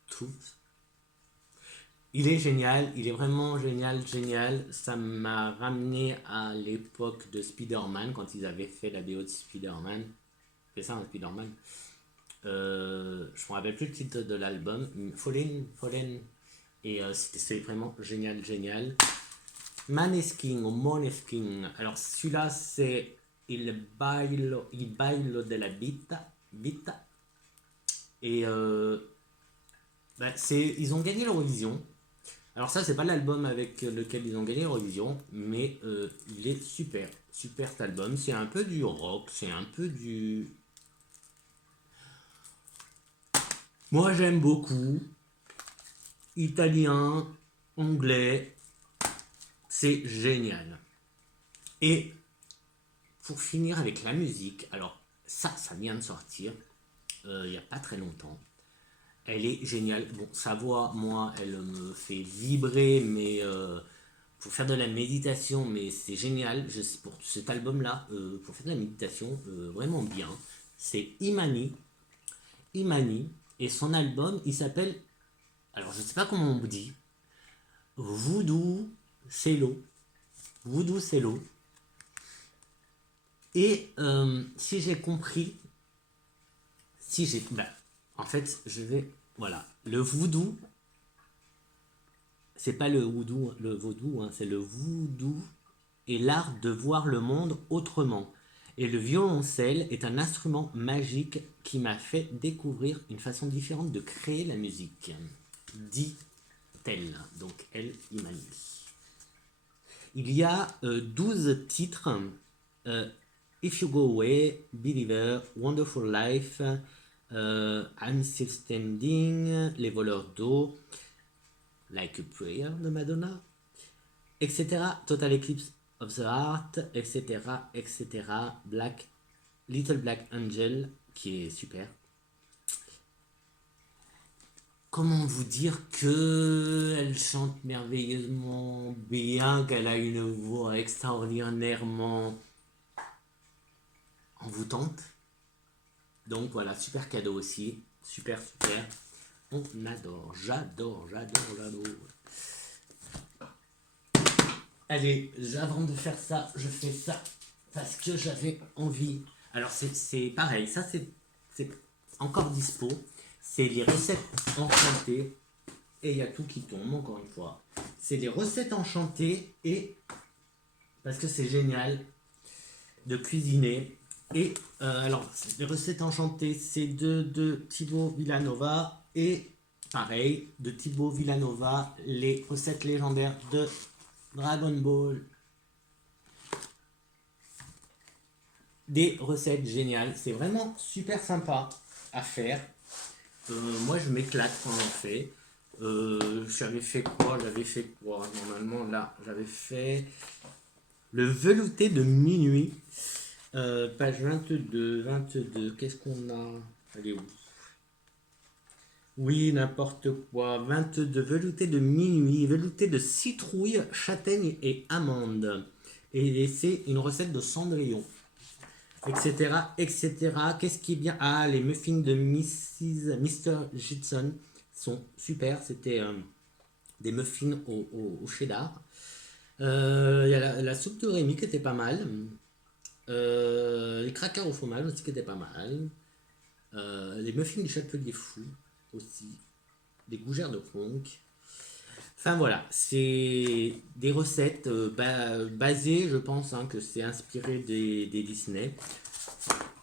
Truth. Il est génial, il est vraiment génial, génial. Ça m'a ramené à l'époque de Spider-Man, quand ils avaient fait la BO de Spider-Man. C'est ça, un Spider-Man. Je me rappelle plus le titre de l'album. Fallen. Et c'est vraiment génial, génial. Maneskin ou Moneskin. Alors celui-là, c'est Il bailo de la Vita. Et ils ont gagné l'Eurovision. Alors ça, c'est pas l'album avec lequel ils ont gagné l'Eurovision, mais il est super, super cet album. C'est un peu du rock, c'est un peu du... Moi, j'aime beaucoup. Italien, anglais, c'est génial. Et pour finir avec la musique, alors ça vient de sortir il n'y a pas très longtemps. Elle est géniale. Bon, sa voix, moi, elle me fait vibrer, mais pour faire de la méditation, mais c'est génial. Pour cet album-là, pour faire de la méditation, vraiment bien. C'est Imani, et son album, il s'appelle, alors je ne sais pas comment on vous dit, Voodoo Cello. Voodoo Cello. Et si j'ai compris, en fait, voilà, le voodoo, c'est pas le vaudou, hein, c'est le voodoo et l'art de voir le monde autrement. Et le violoncelle est un instrument magique qui m'a fait découvrir une façon différente de créer la musique. Dit-elle. Donc, elle, Imani. Il y a 12 titres. If You Go Away, Believer, Wonderful Life, I'm Still Standing, Les Voleurs d'eau, Like a Prayer de Madonna, etc. Total Eclipse of the Heart, etc. etc. Little Black Angel, qui est super. Comment vous dire que elle chante merveilleusement bien, qu'elle a une voix extraordinairement envoûtante. Donc voilà, super cadeau aussi. Super, super. On adore, j'adore. Allez, avant de faire ça, je fais ça parce que j'avais envie. Alors c'est pareil, ça c'est encore dispo. C'est les recettes enchantées. Et il y a tout qui tombe, encore une fois. C'est les recettes enchantées et parce que c'est génial de cuisiner. Et alors, les recettes enchantées, c'est de Thibaut Villanova. Et pareil, de Thibaut Villanova, les recettes légendaires de Dragon Ball. Des recettes géniales. C'est vraiment super sympa à faire. Moi, je m'éclate quand on en fait. J'avais fait quoi Normalement, là, j'avais fait le velouté de minuit. Page 22. Qu'est-ce qu'on a? Elle est où? Oui, n'importe quoi. 22. Velouté de minuit. Velouté de citrouille, châtaigne et amande. Et c'est une recette de Cendrillon, etc., etc. Qu'est-ce qui est bien? Ah, les muffins de Mr. Jitson sont super. C'était des muffins au cheddar. Il y a la soupe de Rémi qui était pas mal. Les crackers au fromage aussi qui étaient pas mal. Les muffins du Chapelier Fou aussi. Des gougères de conque. Enfin voilà, c'est des recettes basées, je pense que c'est inspiré des Disney.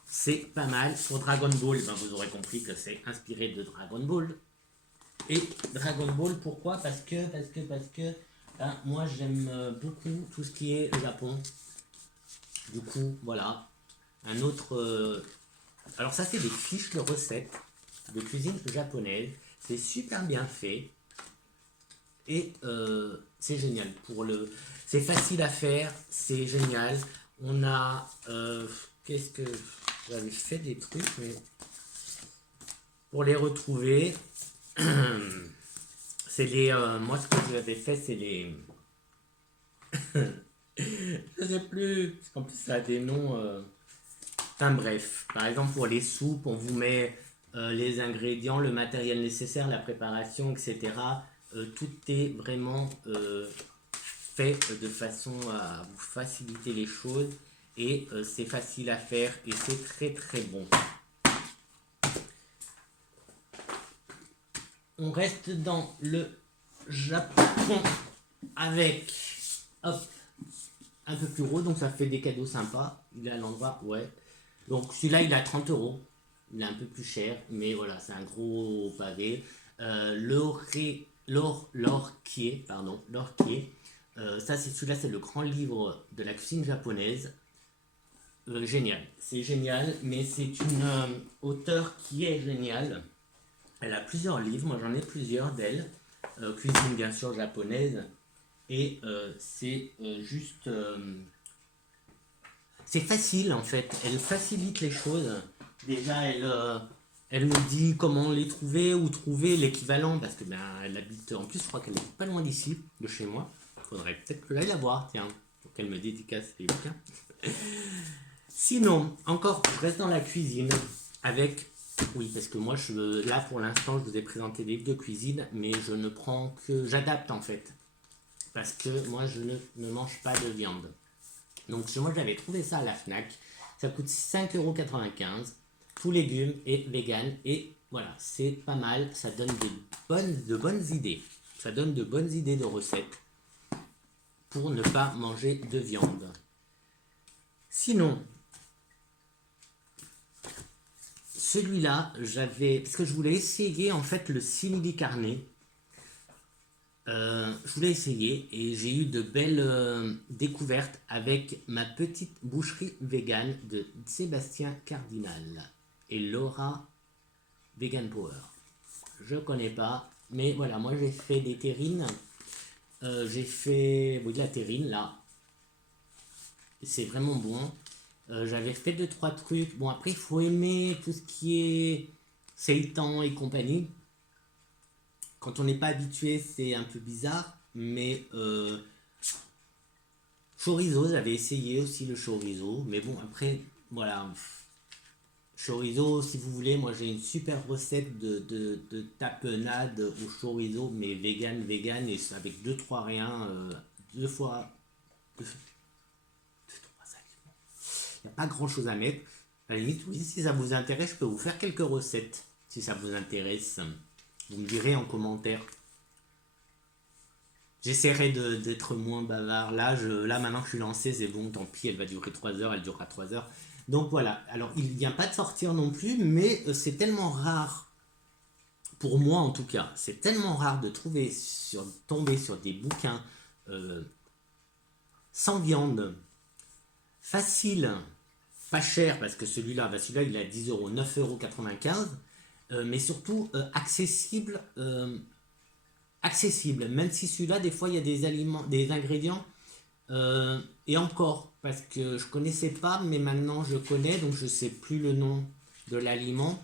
C'est pas mal. Pour Dragon Ball, vous aurez compris que c'est inspiré de Dragon Ball. Et Dragon Ball, pourquoi? Parce que moi j'aime beaucoup tout ce qui est le Japon. Du coup, voilà. Un autre. Alors, ça, c'est des fiches de recettes de cuisine japonaise. C'est super bien fait. Et c'est génial. C'est facile à faire. C'est génial. On a. Qu'est-ce que. J'avais fait des trucs, mais. Pour les retrouver. C'est les. Moi, ce que j'avais fait, c'est les. Je sais plus. Parce qu'en plus, ça a des noms. Enfin bref, par exemple pour les soupes, on vous met les ingrédients, le matériel nécessaire, la préparation, etc. Tout est vraiment fait de façon à vous faciliter les choses et c'est facile à faire et c'est très très bon. On reste dans le Japon avec hop, un peu plus gros, donc ça fait des cadeaux sympas. Il est à l'endroit, ouais. Donc celui-là, il est à 30 €. Il est un peu plus cher, mais voilà, c'est un gros pavé. L'orquier. Ça, c'est celui-là, c'est le grand livre de la cuisine japonaise. Génial, c'est génial, mais c'est une auteure qui est géniale. Elle a plusieurs livres, moi j'en ai plusieurs d'elle. Cuisine bien sûr japonaise. Et c'est juste... c'est facile en fait, elle facilite les choses. Déjà, elle me dit comment les trouver ou trouver l'équivalent parce que elle habite, en plus je crois qu'elle est pas loin d'ici, de chez moi. Il faudrait peut-être que j'aille la voir, tiens, pour qu'elle me dédicace les bouquins. Sinon, encore, je reste dans la cuisine avec, oui, parce que moi, là pour l'instant, je vous ai présenté des livres de cuisine, mais je ne prends que, j'adapte en fait, parce que moi, je ne mange pas de viande. Donc moi j'avais trouvé ça à la Fnac, ça coûte 5,95 €, tout légumes et vegan, et voilà, c'est pas mal, ça donne de bonnes idées, ça donne de bonnes idées de recettes pour ne pas manger de viande. Sinon, celui-là, parce que je voulais essayer en fait le simili carne. Je voulais essayer et j'ai eu de belles découvertes avec ma petite boucherie végane de Sébastien Cardinal et Laura Vegan Power. Je connais pas, mais voilà, moi j'ai fait des terrines. J'ai fait de la terrine là. C'est vraiment bon. J'avais fait 2-3 trucs. Bon, après, il faut aimer tout ce qui est seitan et compagnie. Quand on n'est pas habitué, c'est un peu bizarre, mais chorizo, j'avais essayé aussi le chorizo, mais bon, après, voilà, chorizo, si vous voulez, moi j'ai une super recette de tapenade au chorizo, mais vegan, et avec 2-3 riens, 2 fois, 2, 3 aliments. Il n'y a pas grand chose à mettre. À la limite, oui, si ça vous intéresse, je peux vous faire quelques recettes, si ça vous intéresse. Vous me direz en commentaire. J'essaierai d'être moins bavard. Là, maintenant que je suis lancé, c'est bon, tant pis, elle va durer 3 heures, elle durera 3 heures. Donc voilà, alors il ne vient pas de sortir non plus, mais c'est tellement rare, pour moi en tout cas, c'est tellement rare de tomber sur des bouquins sans viande, facile, pas cher, parce que celui-là il est à 10 €, 9,95 €, mais surtout accessible. Accessible, même si celui-là, des fois, il y a des ingrédients, et encore, parce que je connaissais pas, mais maintenant je connais, donc je sais plus le nom de l'aliment.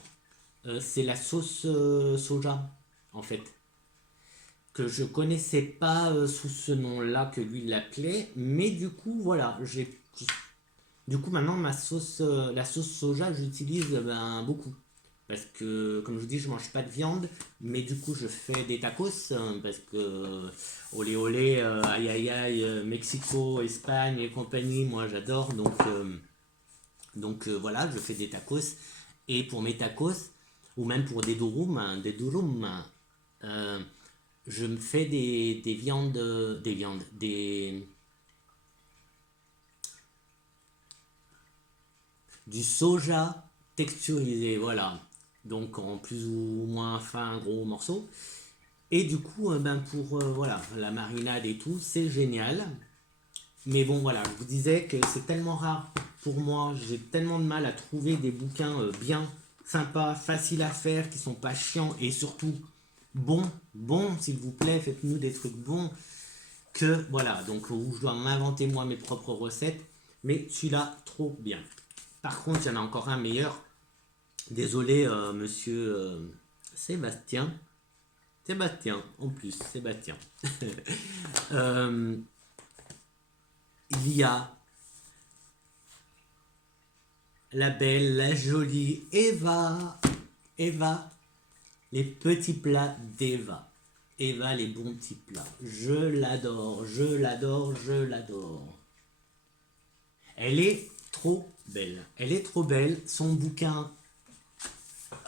C'est la sauce soja, en fait, que je connaissais pas sous ce nom-là que lui l'appelait, mais du coup voilà, du coup maintenant la sauce soja j'utilise beaucoup parce que comme je vous dis je mange pas de viande, mais du coup je fais des tacos parce que olé olé, aïe aïe aïe, Mexico, Espagne et compagnie, moi j'adore donc voilà, je fais des tacos et pour mes tacos ou même pour des durum, euh, je me fais du soja texturisé, voilà. Donc en plus ou moins fin, gros morceaux. Et du coup, pour voilà, la marinade et tout, c'est génial. Mais bon, voilà, je vous disais que c'est tellement rare pour moi, j'ai tellement de mal à trouver des bouquins bien, sympas, faciles à faire, qui sont pas chiants et surtout bons, s'il vous plaît, faites-nous des trucs bons, que voilà, donc où je dois m'inventer moi mes propres recettes, mais celui-là, trop bien. Par contre, il y en a encore un meilleur. Désolé, monsieur Sébastien. Sébastien, en plus, Sébastien. Euh, il y a la belle, la jolie Eva. Eva, les petits plats d'Eva. Eva, les bons petits plats. Je l'adore, je l'adore, je l'adore. Elle est trop belle. Elle est trop belle. Son bouquin,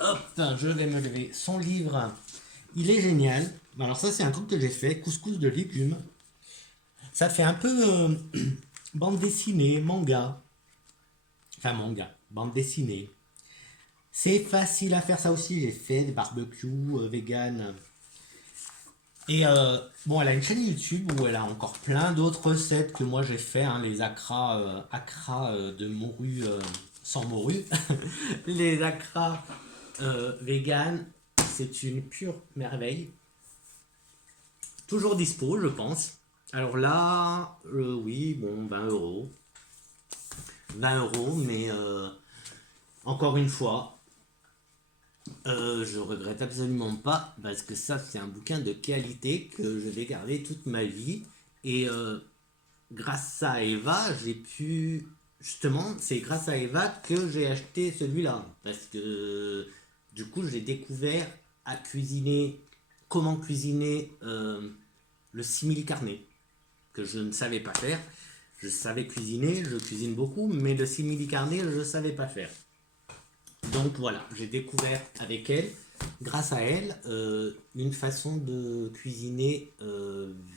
hop, je vais me lever. Son livre, il est génial. Alors ça, c'est un truc que j'ai fait, couscous de légumes. Ça fait un peu bande dessinée, manga. Enfin, manga, bande dessinée. C'est facile à faire ça aussi. J'ai fait des barbecues vegan. Et bon, elle a une chaîne YouTube où elle a encore plein d'autres recettes que moi j'ai fait, hein, les acras de morue sans morue, les acras vegan, c'est une pure merveille. Toujours dispo, je pense. Alors là, oui, bon, 20 euros. 20 euros, mais encore une fois, je regrette absolument pas parce que ça, c'est un bouquin de qualité que je vais garder toute ma vie. Et grâce à Eva, j'ai pu. Justement, c'est grâce à Eva que j'ai acheté celui-là. Parce que du coup, j'ai découvert à cuisiner, comment cuisiner le simili carné, que je ne savais pas faire. Je savais cuisiner, je cuisine beaucoup, mais le simili carné, je ne savais pas faire. Donc voilà, j'ai découvert avec elle, grâce à elle, une façon de cuisiner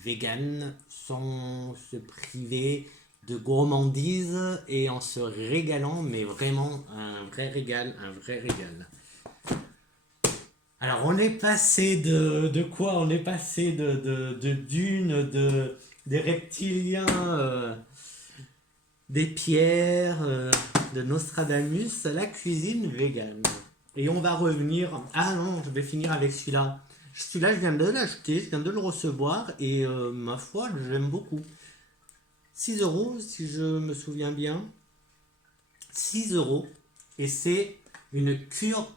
vegan sans se priver de gourmandise et en se régalant, mais vraiment un vrai régal, un vrai régal. Alors on est passé de quoi? On est passé de dunes, des reptiliens, des pierres, de Nostradamus, la cuisine végane. Et on va revenir. Ah non, je vais finir avec celui-là. Celui-là, je viens de l'acheter, je viens de le recevoir et ma foi, j'aime beaucoup. 6 euros, si je me souviens bien. 6 euros. Et c'est une cure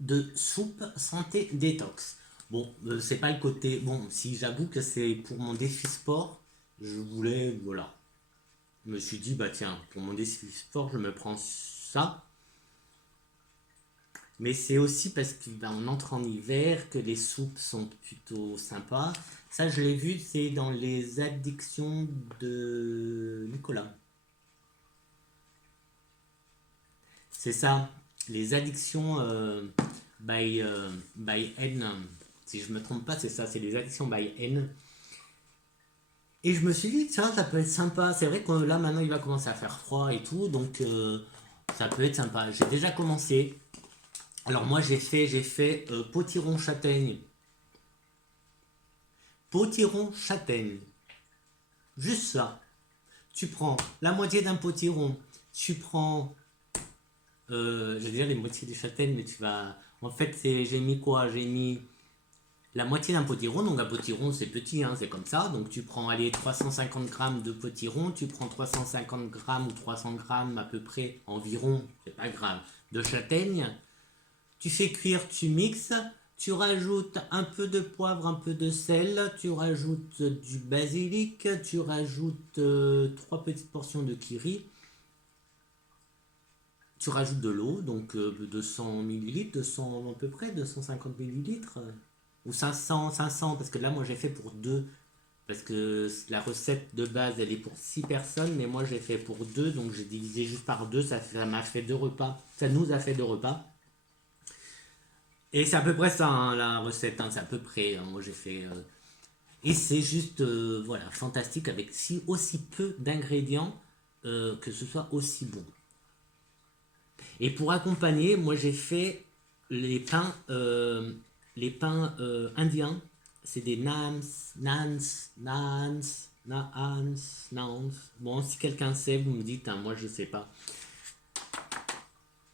de soupe santé détox. Bon, c'est pas le côté. Bon, si j'avoue que c'est pour mon défi sport, je voulais. Voilà. Je me suis dit, bah tiens, pour mon défi sport, je me prends ça. Mais c'est aussi parce qu'on entre en hiver que les soupes sont plutôt sympas. Ça, je l'ai vu, c'est dans les addictions de Nicolas. C'est ça, les addictions by N. Si je me trompe pas, c'est ça, c'est les addictions by N. Et je me suis dit, tiens, ça peut être sympa. C'est vrai que là, maintenant, il va commencer à faire froid et tout, donc ça peut être sympa. J'ai déjà commencé. Alors moi, j'ai fait potiron châtaigne. Potiron châtaigne. Juste ça. Tu prends la moitié d'un potiron. Tu prends, j'ai déjà les moitiés des châtaignes, mais tu vas. En fait, j'ai mis quoi? J'ai mis la moitié d'un potiron. Donc un potiron, c'est petit, hein, c'est comme ça. Donc tu prends, allez, 350 grammes de potiron. Tu prends 350 grammes ou 300 grammes à peu près, environ, c'est pas grave, de châtaigne. Tu fais cuire, tu mixes. Tu rajoutes un peu de poivre, un peu de sel, tu rajoutes du basilic, tu rajoutes 3 petites portions de curry, tu rajoutes de l'eau, donc 200 millilitres, 200 à peu près, 250 millilitres, ou 500, parce que là moi j'ai fait pour 2, parce que la recette de base elle est pour 6 personnes, mais moi j'ai fait pour 2, donc j'ai divisé juste par 2, ça m'a fait 2 repas, ça nous a fait 2 repas. Et c'est à peu près ça, hein, la recette, hein, c'est à peu près, hein, moi j'ai fait... et c'est juste, voilà, fantastique avec aussi peu d'ingrédients, que ce soit aussi bon. Et pour accompagner, moi j'ai fait les pains indiens. C'est des naans. Bon, si quelqu'un sait, vous me dites, hein, moi je sais pas.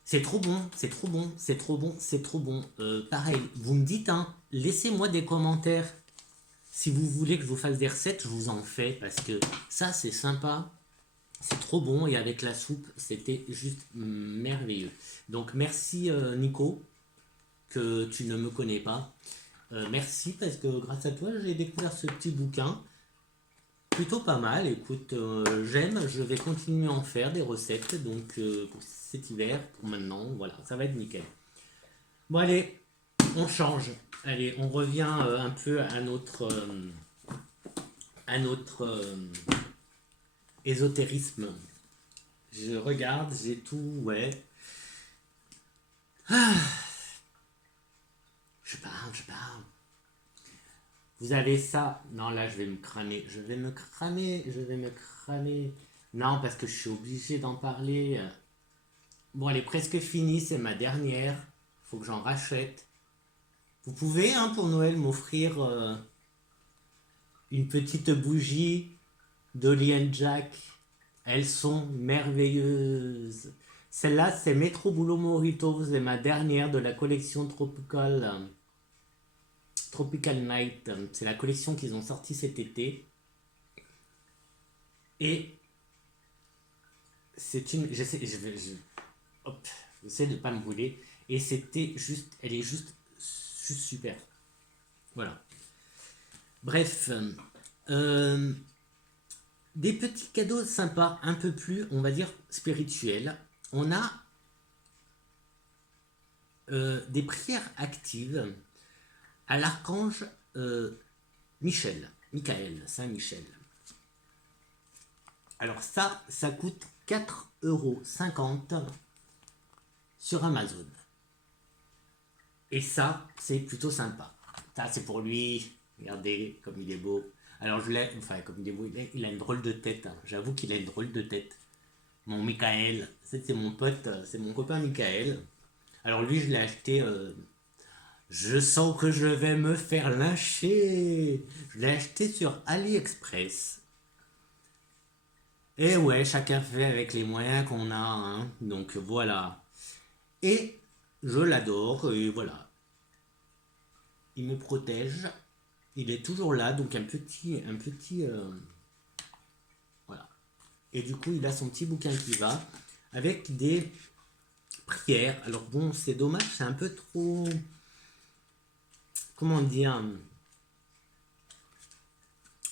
C'est trop bon, c'est trop bon, c'est trop bon, c'est trop bon. Pareil, vous me dites, hein, laissez-moi des commentaires. Si vous voulez que je vous fasse des recettes, je vous en fais parce que ça c'est sympa. C'est trop bon et avec la soupe, c'était juste merveilleux. Donc merci Nico, que tu ne me connais pas. Merci parce que grâce à toi, j'ai découvert ce petit bouquin. Plutôt pas mal, écoute, j'aime, je vais continuer à en faire des recettes, donc pour cet hiver, pour maintenant, voilà, ça va être nickel. Bon allez, on change. Allez, on revient un peu à notre ésotérisme. Je regarde, j'ai tout, ouais. Je parle. Vous avez ça. Non, là, je vais me cramer. Je vais me cramer. Non, parce que je suis obligé d'en parler. Bon, elle est presque finie, c'est ma dernière. Faut que j'en rachète. Vous pouvez, hein, pour Noël, m'offrir une petite bougie d'Olly Jack. Elles sont merveilleuses. Celle-là, c'est Metro Boulot Mojito. C'est ma dernière de la collection Tropical Night. C'est la collection qu'ils ont sorti cet été. Et c'est une. J'essaie de ne pas me brûler. Et c'était juste. Elle est juste super. Voilà. Bref. Des petits cadeaux sympas, un peu plus, on va dire, spirituels. On a des prières actives à l'archange Saint-Michel. Alors ça coûte 4,50 € sur Amazon. Et ça, c'est plutôt sympa. Ça, c'est pour lui. Regardez comme il est beau. Alors je l'ai, enfin comme il est beau, il a une drôle de tête. Hein. J'avoue qu'il a une drôle de tête. Mon Michael, c'est mon pote, c'est mon copain Michael. Alors lui, je l'ai acheté. Je sens que je vais me faire lyncher. Je l'ai acheté sur AliExpress. Et ouais, chacun fait avec les moyens qu'on a. Hein. Donc voilà. Et je l'adore. Et voilà. Il me protège. Il est toujours là. Donc un petit. Voilà. Et du coup, il a son petit bouquin qui va. Avec des prières. Alors bon, c'est dommage. C'est un peu trop... Comment dire,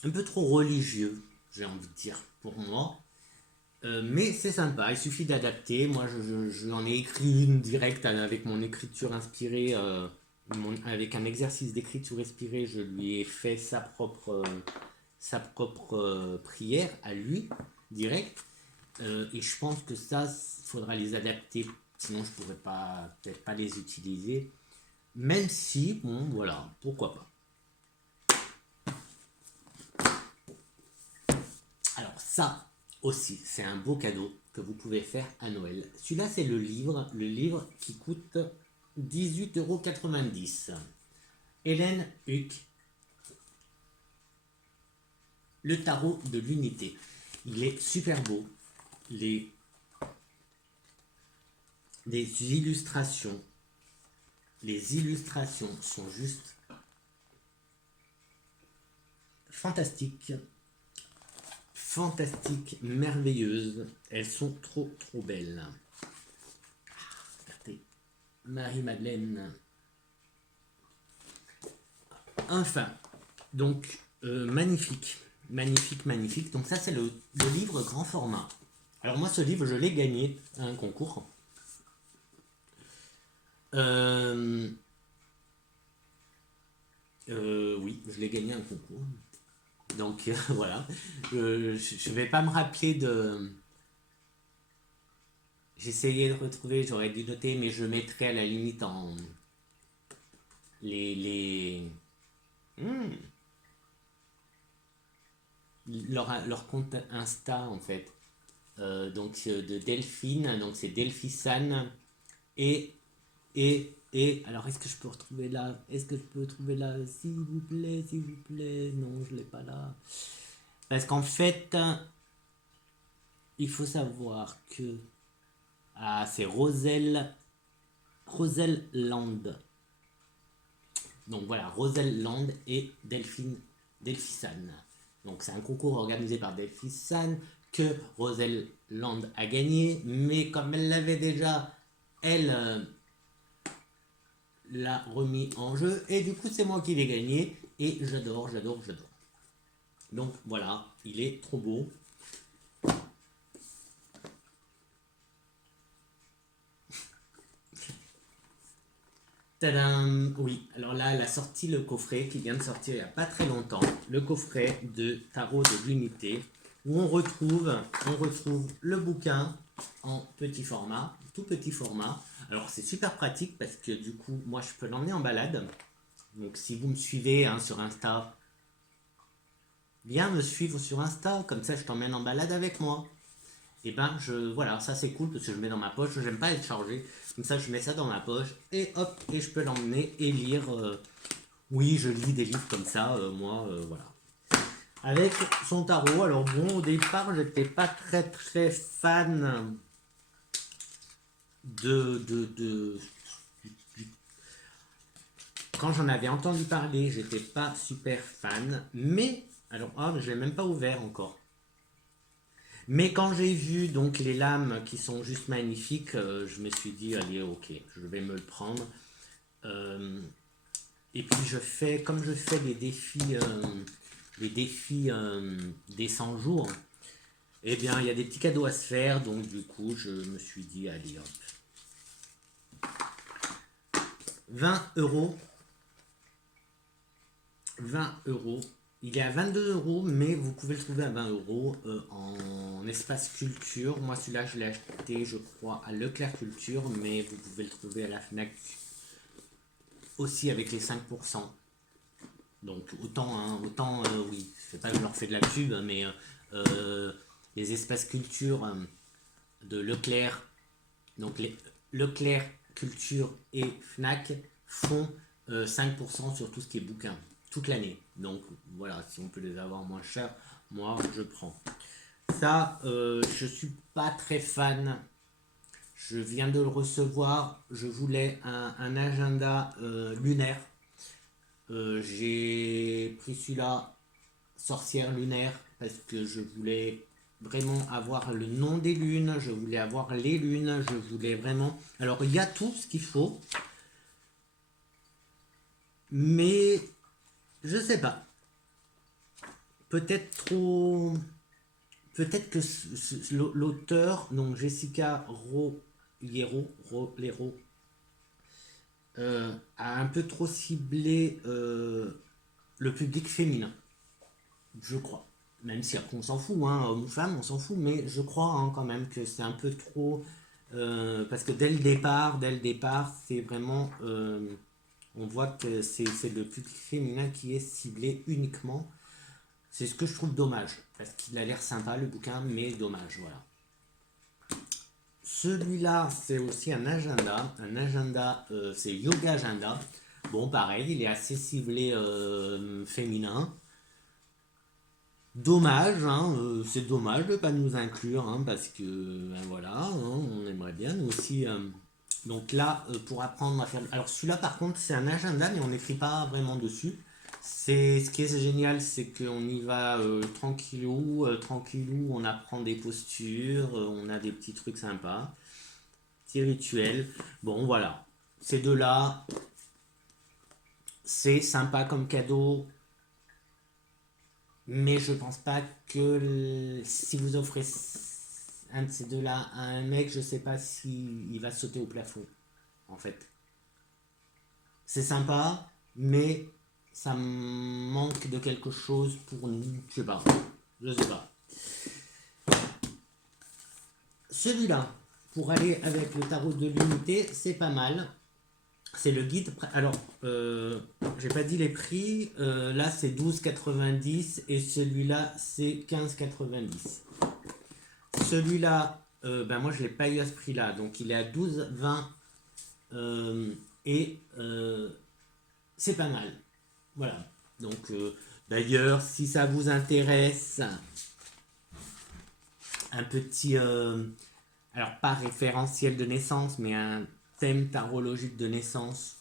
un peu trop religieux, j'ai envie de dire, pour moi. Mais c'est sympa, il suffit d'adapter. Moi, j'en ai écrit une directe avec mon écriture inspirée, avec un exercice d'écriture inspirée. Je lui ai fait sa propre prière à lui, direct. Et je pense que ça, il faudra les adapter, sinon je pourrais peut-être pas les utiliser. Même si, bon, voilà, pourquoi pas. Alors ça aussi, c'est un beau cadeau que vous pouvez faire à Noël. Celui-là, c'est le livre qui coûte 18,90 €. Hélène Huck, le tarot de l'unité. Il est super beau. Les illustrations sont juste fantastiques. Merveilleuses. Elles sont trop belles. Regardez. Marie-Madeleine. enfin, donc magnifique, magnifique, magnifique. Donc ça c'est le livre grand format. Alors moi ce livre je l'ai gagné à un concours. Oui, je l'ai gagné à un concours. Donc voilà, je vais pas me rappeler de... J'essayais de retrouver, j'aurais dû noter, mais je mettrai à la limite en... les... Hmm, leur compte Insta en fait. Donc de Delphine, donc c'est Delphisan et alors est-ce que je peux retrouver là? Est-ce que je peux trouver là? S'il vous plaît, s'il vous plaît. Non, je l'ai pas là. Parce qu'en fait, il faut savoir que c'est Roselle Land. Donc voilà, Roselle Land et Delphisan. Donc c'est un concours organisé par Delphisan que Roselle Land a gagné, mais comme elle l'avait déjà, elle l'a remis en jeu et du coup c'est moi qui l'ai gagné et j'adore, j'adore, j'adore. Donc voilà, il est trop beau. Tadam! Oui, alors là, elle a sorti le coffret qui vient de sortir il n'y a pas très longtemps. Le coffret de Tarot de l'Unité, où on retrouve le bouquin en petit format, tout petit format. Alors c'est super pratique parce que du coup, moi je peux l'emmener en balade. Donc si vous me suivez sur Insta, viens me suivre sur Insta, comme ça je t'emmène en balade avec moi. Et ben voilà, ça c'est cool parce que je mets dans ma poche, j'aime pas être chargé, comme ça je mets ça dans ma poche et hop, et je peux l'emmener et lire. Oui, je lis des livres comme ça, moi, voilà. Avec son tarot, alors bon, au départ, j'étais pas très très fan de... Quand j'en avais entendu parler, j'étais pas super fan, mais... Alors, je l'ai même pas ouvert encore. Mais quand j'ai vu donc les lames qui sont juste magnifiques, je me suis dit, allez, ok, je vais me le prendre. Et puis comme je fais les défis des 100 jours, eh bien il y a des petits cadeaux à se faire, donc du coup je me suis dit, allez hop. 20 euros. 20 euros. Il est à 22 euros, mais vous pouvez le trouver à 20 euros en espace culture. Moi, celui-là, je l'ai acheté, je crois, à Leclerc Culture, mais vous pouvez le trouver à la Fnac aussi avec les 5%. Donc, autant oui, je sais pas que je leur fais de la pub, mais les espaces culture de Leclerc, donc les Leclerc Culture et Fnac font 5% sur tout ce qui est bouquin toute l'année. Donc voilà, si on peut les avoir moins cher, moi je prends. Ça, je suis pas très fan. Je viens de le recevoir. Je voulais un agenda lunaire. J'ai pris celui-là, sorcière lunaire, parce que je voulais vraiment avoir le nom des lunes, je voulais avoir les lunes, je voulais vraiment... Alors il y a tout ce qu'il faut, mais je sais pas. Peut-être trop... Peut-être que l'auteur, donc Jessica Rolero, a un peu trop ciblé le public féminin, je crois. Même si après on s'en fout, hein, homme ou femme, on s'en fout, mais je crois quand même que c'est un peu trop... parce que dès le départ, c'est vraiment... on voit que c'est le public féminin qui est ciblé uniquement. C'est ce que je trouve dommage, parce qu'il a l'air sympa le bouquin, mais dommage, voilà. Celui-là, c'est aussi un agenda. Un agenda, c'est Yoga Agenda. Bon, pareil, il est assez ciblé féminin. Dommage, hein, c'est dommage de ne pas nous inclure, hein, parce que ben voilà, hein, on aimerait bien nous aussi. Donc là, pour apprendre à faire... Alors celui-là, par contre, c'est un agenda, mais on n'écrit pas vraiment dessus. Ce qui est génial, c'est qu'on y va tranquillou, tranquillou, on apprend des postures, on a des petits trucs sympas, petits rituels. Bon, voilà. Ces deux-là, c'est sympa comme cadeau, mais je pense pas que si vous offrez un de ces deux-là à un mec, je sais pas s'il va sauter au plafond, en fait. C'est sympa, mais ça manque de quelque chose pour nous, je sais pas. Je sais pas. Celui-là, pour aller avec le tarot de l'unité, c'est pas mal. C'est le guide. Alors, j'ai pas dit les prix. Là, c'est 12,90 et celui-là, c'est 15,90. Celui-là, ben moi, je l'ai pas eu à ce prix-là. Donc, il est à 12,20 et c'est pas mal. Voilà. Donc, d'ailleurs, si ça vous intéresse, un petit, alors pas référentiel de naissance, mais un thème tarologique de naissance,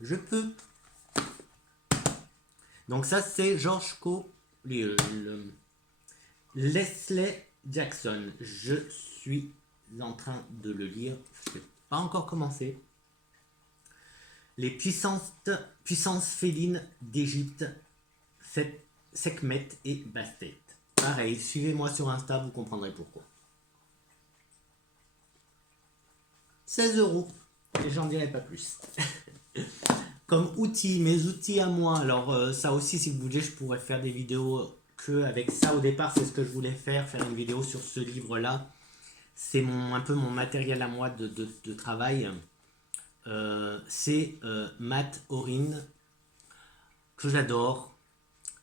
je peux. Donc ça, c'est George Leslie Jackson. Je suis en train de le lire. Je n'ai pas encore commencé. Les puissances félines d'Égypte, Sekhmet et Bastet. Pareil, suivez-moi sur Insta, vous comprendrez pourquoi. 16 €. Et j'en dirai pas plus. Comme outil, mes outils à moi. Alors ça aussi, si vous voulez, je pourrais faire des vidéos que avec ça. Au départ, c'est ce que je voulais faire une vidéo sur ce livre-là. C'est un peu mon matériel à moi de travail. C'est Matt Orin, que j'adore.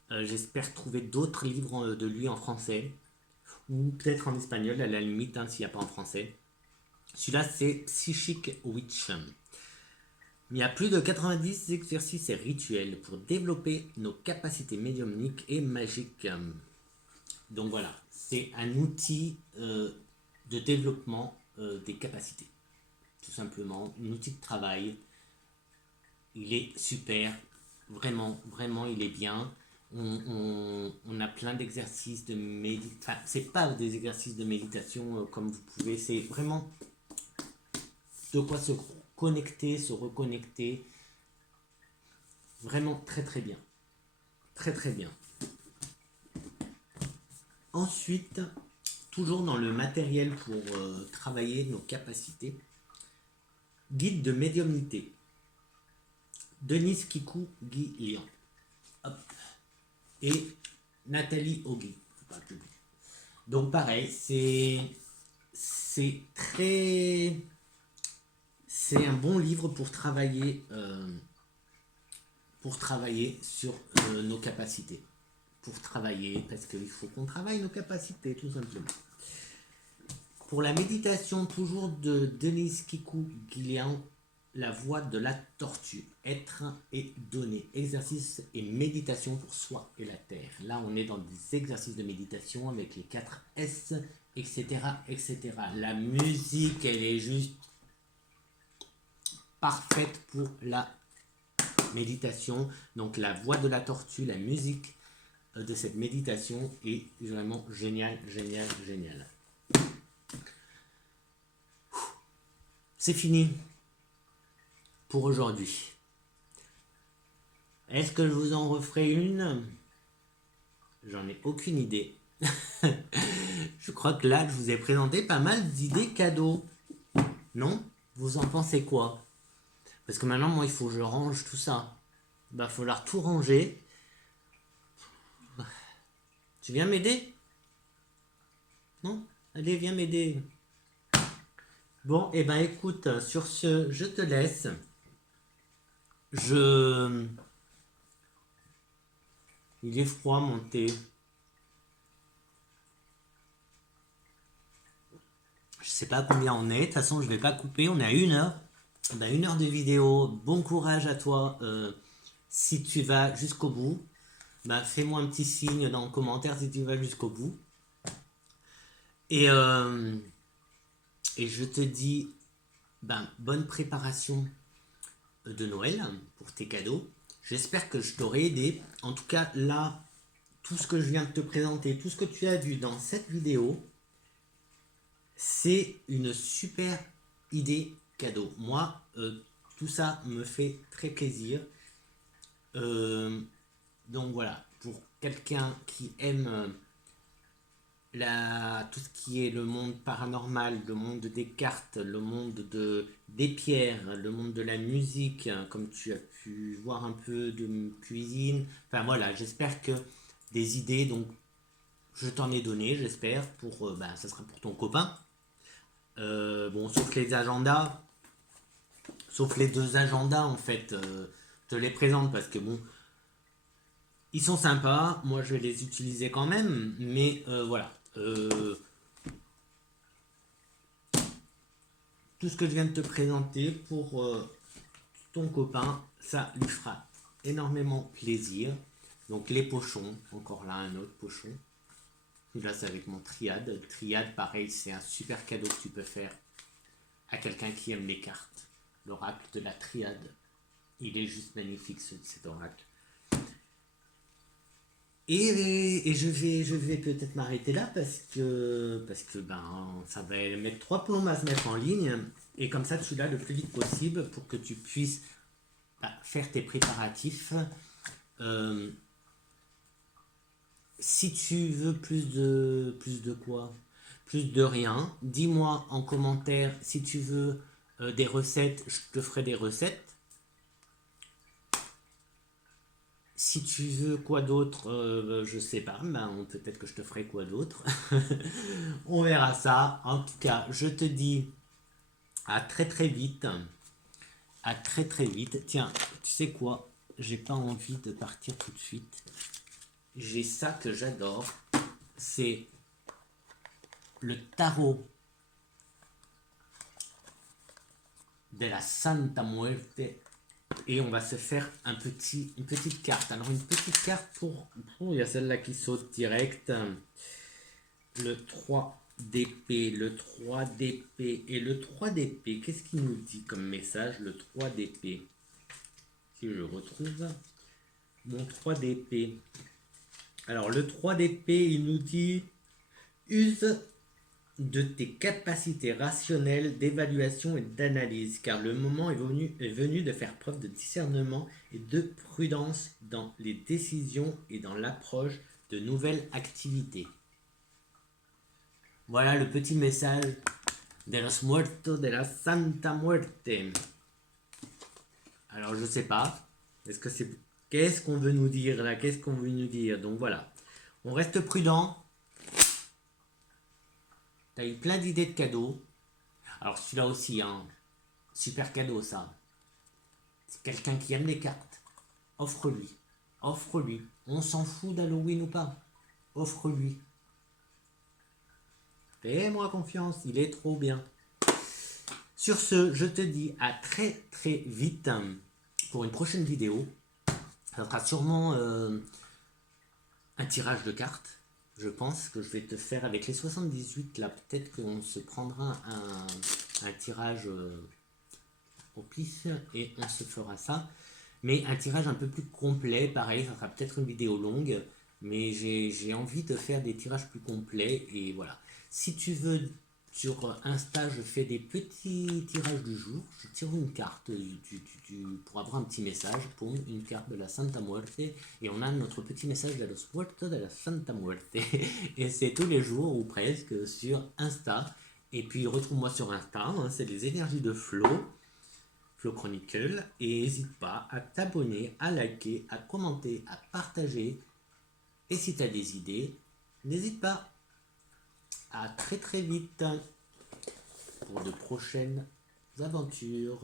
J'espère trouver d'autres livres de lui en français. Ou peut-être en espagnol, à la limite, hein, s'il n'y a pas en français. Celui-là, c'est Psychic Witch. Il y a plus de 90 exercices et rituels pour développer nos capacités médiumniques et magiques. Donc voilà, c'est un outil de développement des capacités. Tout simplement, un outil de travail. Il est super, vraiment, vraiment, il est bien. On a plein d'exercices de méditation. Enfin, c'est pas des exercices de méditation comme vous pouvez, c'est vraiment de quoi se connecter, se reconnecter. Vraiment très très bien. Très très bien. Ensuite, toujours dans le matériel pour travailler nos capacités, guide de médiumnité. Denise Kikou Guillian. Hop. Et Nathalie Ogui. Donc pareil, c'est très... C'est un bon livre pour travailler sur nos capacités. Pour travailler, parce qu'il faut qu'on travaille nos capacités, tout simplement. Pour la méditation, toujours de Denise Kikou Guillian, la voie de la tortue, être et donner, exercice et méditation pour soi et la terre. Là, on est dans des exercices de méditation avec les 4 S, etc., etc. La musique, elle est juste parfaite pour la méditation. Donc, la voix de la tortue, la musique de cette méditation est vraiment génial, génial, génial. C'est fini pour aujourd'hui. Est-ce que je vous en referai une? J'en ai aucune idée. Je crois que là, je vous ai présenté pas mal d'idées cadeaux. Non? Vous en pensez quoi? Parce que maintenant, moi, il faut que je range tout ça. Il va falloir tout ranger. Tu viens m'aider? Non? Allez, viens m'aider. Bon, et ben écoute, sur ce, je te laisse. Il est froid, mon thé. Je sais pas combien on est. De toute façon, je vais pas couper. On est à 1 heure. Ben, 1 heure de vidéo. Bon courage à toi. Si tu vas jusqu'au bout, ben, fais-moi un petit signe dans le commentaire si tu vas jusqu'au bout. Et je te dis ben, bonne préparation de Noël pour tes cadeaux. J'espère que je t'aurai aidé. En tout cas, là, tout ce que je viens de te présenter, tout ce que tu as vu dans cette vidéo, c'est une super idée cadeau. Moi, tout ça me fait très plaisir. Donc voilà, pour quelqu'un qui aime tout ce qui est le monde paranormal, le monde des cartes, le monde des pierres, le monde de la musique, hein, comme tu as pu voir un peu de cuisine. Enfin voilà, j'espère que des idées, donc je t'en ai donné, j'espère, ça sera pour ton copain. Bon, sauf les agendas, sauf les deux agendas en fait, je te les présente parce que bon, ils sont sympas, moi je vais les utiliser quand même, mais voilà. Tout ce que je viens de te présenter pour ton copain, ça lui fera énormément plaisir. Donc les pochons, encore là un autre pochon. Là c'est avec mon triade. Triade pareil, c'est un super cadeau que tu peux faire à quelqu'un qui aime les cartes. L'oracle de la triade. Il est juste magnifique cet oracle. Et je vais peut-être m'arrêter là parce que ça va mettre 3 plombes à se mettre en ligne. Et comme ça, tu l'as le plus vite possible pour que tu puisses faire tes préparatifs. Si tu veux plus de quoi? Plus de rien. Dis-moi en commentaire si tu veux des recettes, je te ferai des recettes. Si tu veux quoi d'autre, je sais pas, peut-être que je te ferai quoi d'autre. On verra ça. En tout cas, je te dis à très très vite. À très très vite. Tiens, tu sais quoi? J'ai pas envie de partir tout de suite. J'ai ça que j'adore. C'est le tarot de la Santa Muerte. Et on va se faire une petite carte. Alors une petite carte pour... Oh, il y a celle-là qui saute direct. Le 3 d'épée, le 3 d'épée. Et le 3 d'épée, qu'est-ce qu'il nous dit comme message, le 3 d'épée? Si je retrouve mon 3 d'épée. Alors le 3 d'épée, il nous dit... Use de tes capacités rationnelles d'évaluation et d'analyse, car le moment est venu de faire preuve de discernement et de prudence dans les décisions et dans l'approche de nouvelles activités. Voilà le petit message de los muertos de la Santa Muerte. Alors je sais pas, qu'est-ce qu'on veut nous dire là, qu'est-ce qu'on veut nous dire? Donc voilà, on reste prudent. T'as eu plein d'idées de cadeaux. Alors celui-là aussi, hein, super cadeau ça. C'est quelqu'un qui aime les cartes. Offre-lui. Offre-lui. On s'en fout d'Halloween ou pas. Offre-lui. Fais-moi confiance, il est trop bien. Sur ce, je te dis à très très vite pour une prochaine vidéo. Ça sera sûrement un tirage de cartes. Je pense que je vais te faire avec les 78 là. Peut-être qu'on se prendra un tirage au pif et on se fera ça. Mais un tirage un peu plus complet. Pareil, ça sera peut-être une vidéo longue. Mais j'ai envie de faire des tirages plus complets. Et voilà. Si tu veux, sur Insta, je fais des petits tirages du jour. Je tire une carte pour avoir un petit message. Pour une carte de la Santa Muerte. Et on a notre petit message de los muertos de la Santa Muerte. Et c'est tous les jours ou presque sur Insta. Et puis retrouve-moi sur Insta. Hein, c'est les énergies de Flo. Flo Chronicle. Et n'hésite pas à t'abonner, à liker, à commenter, à partager. Et si tu as des idées, n'hésite pas. À très très vite pour de prochaines aventures.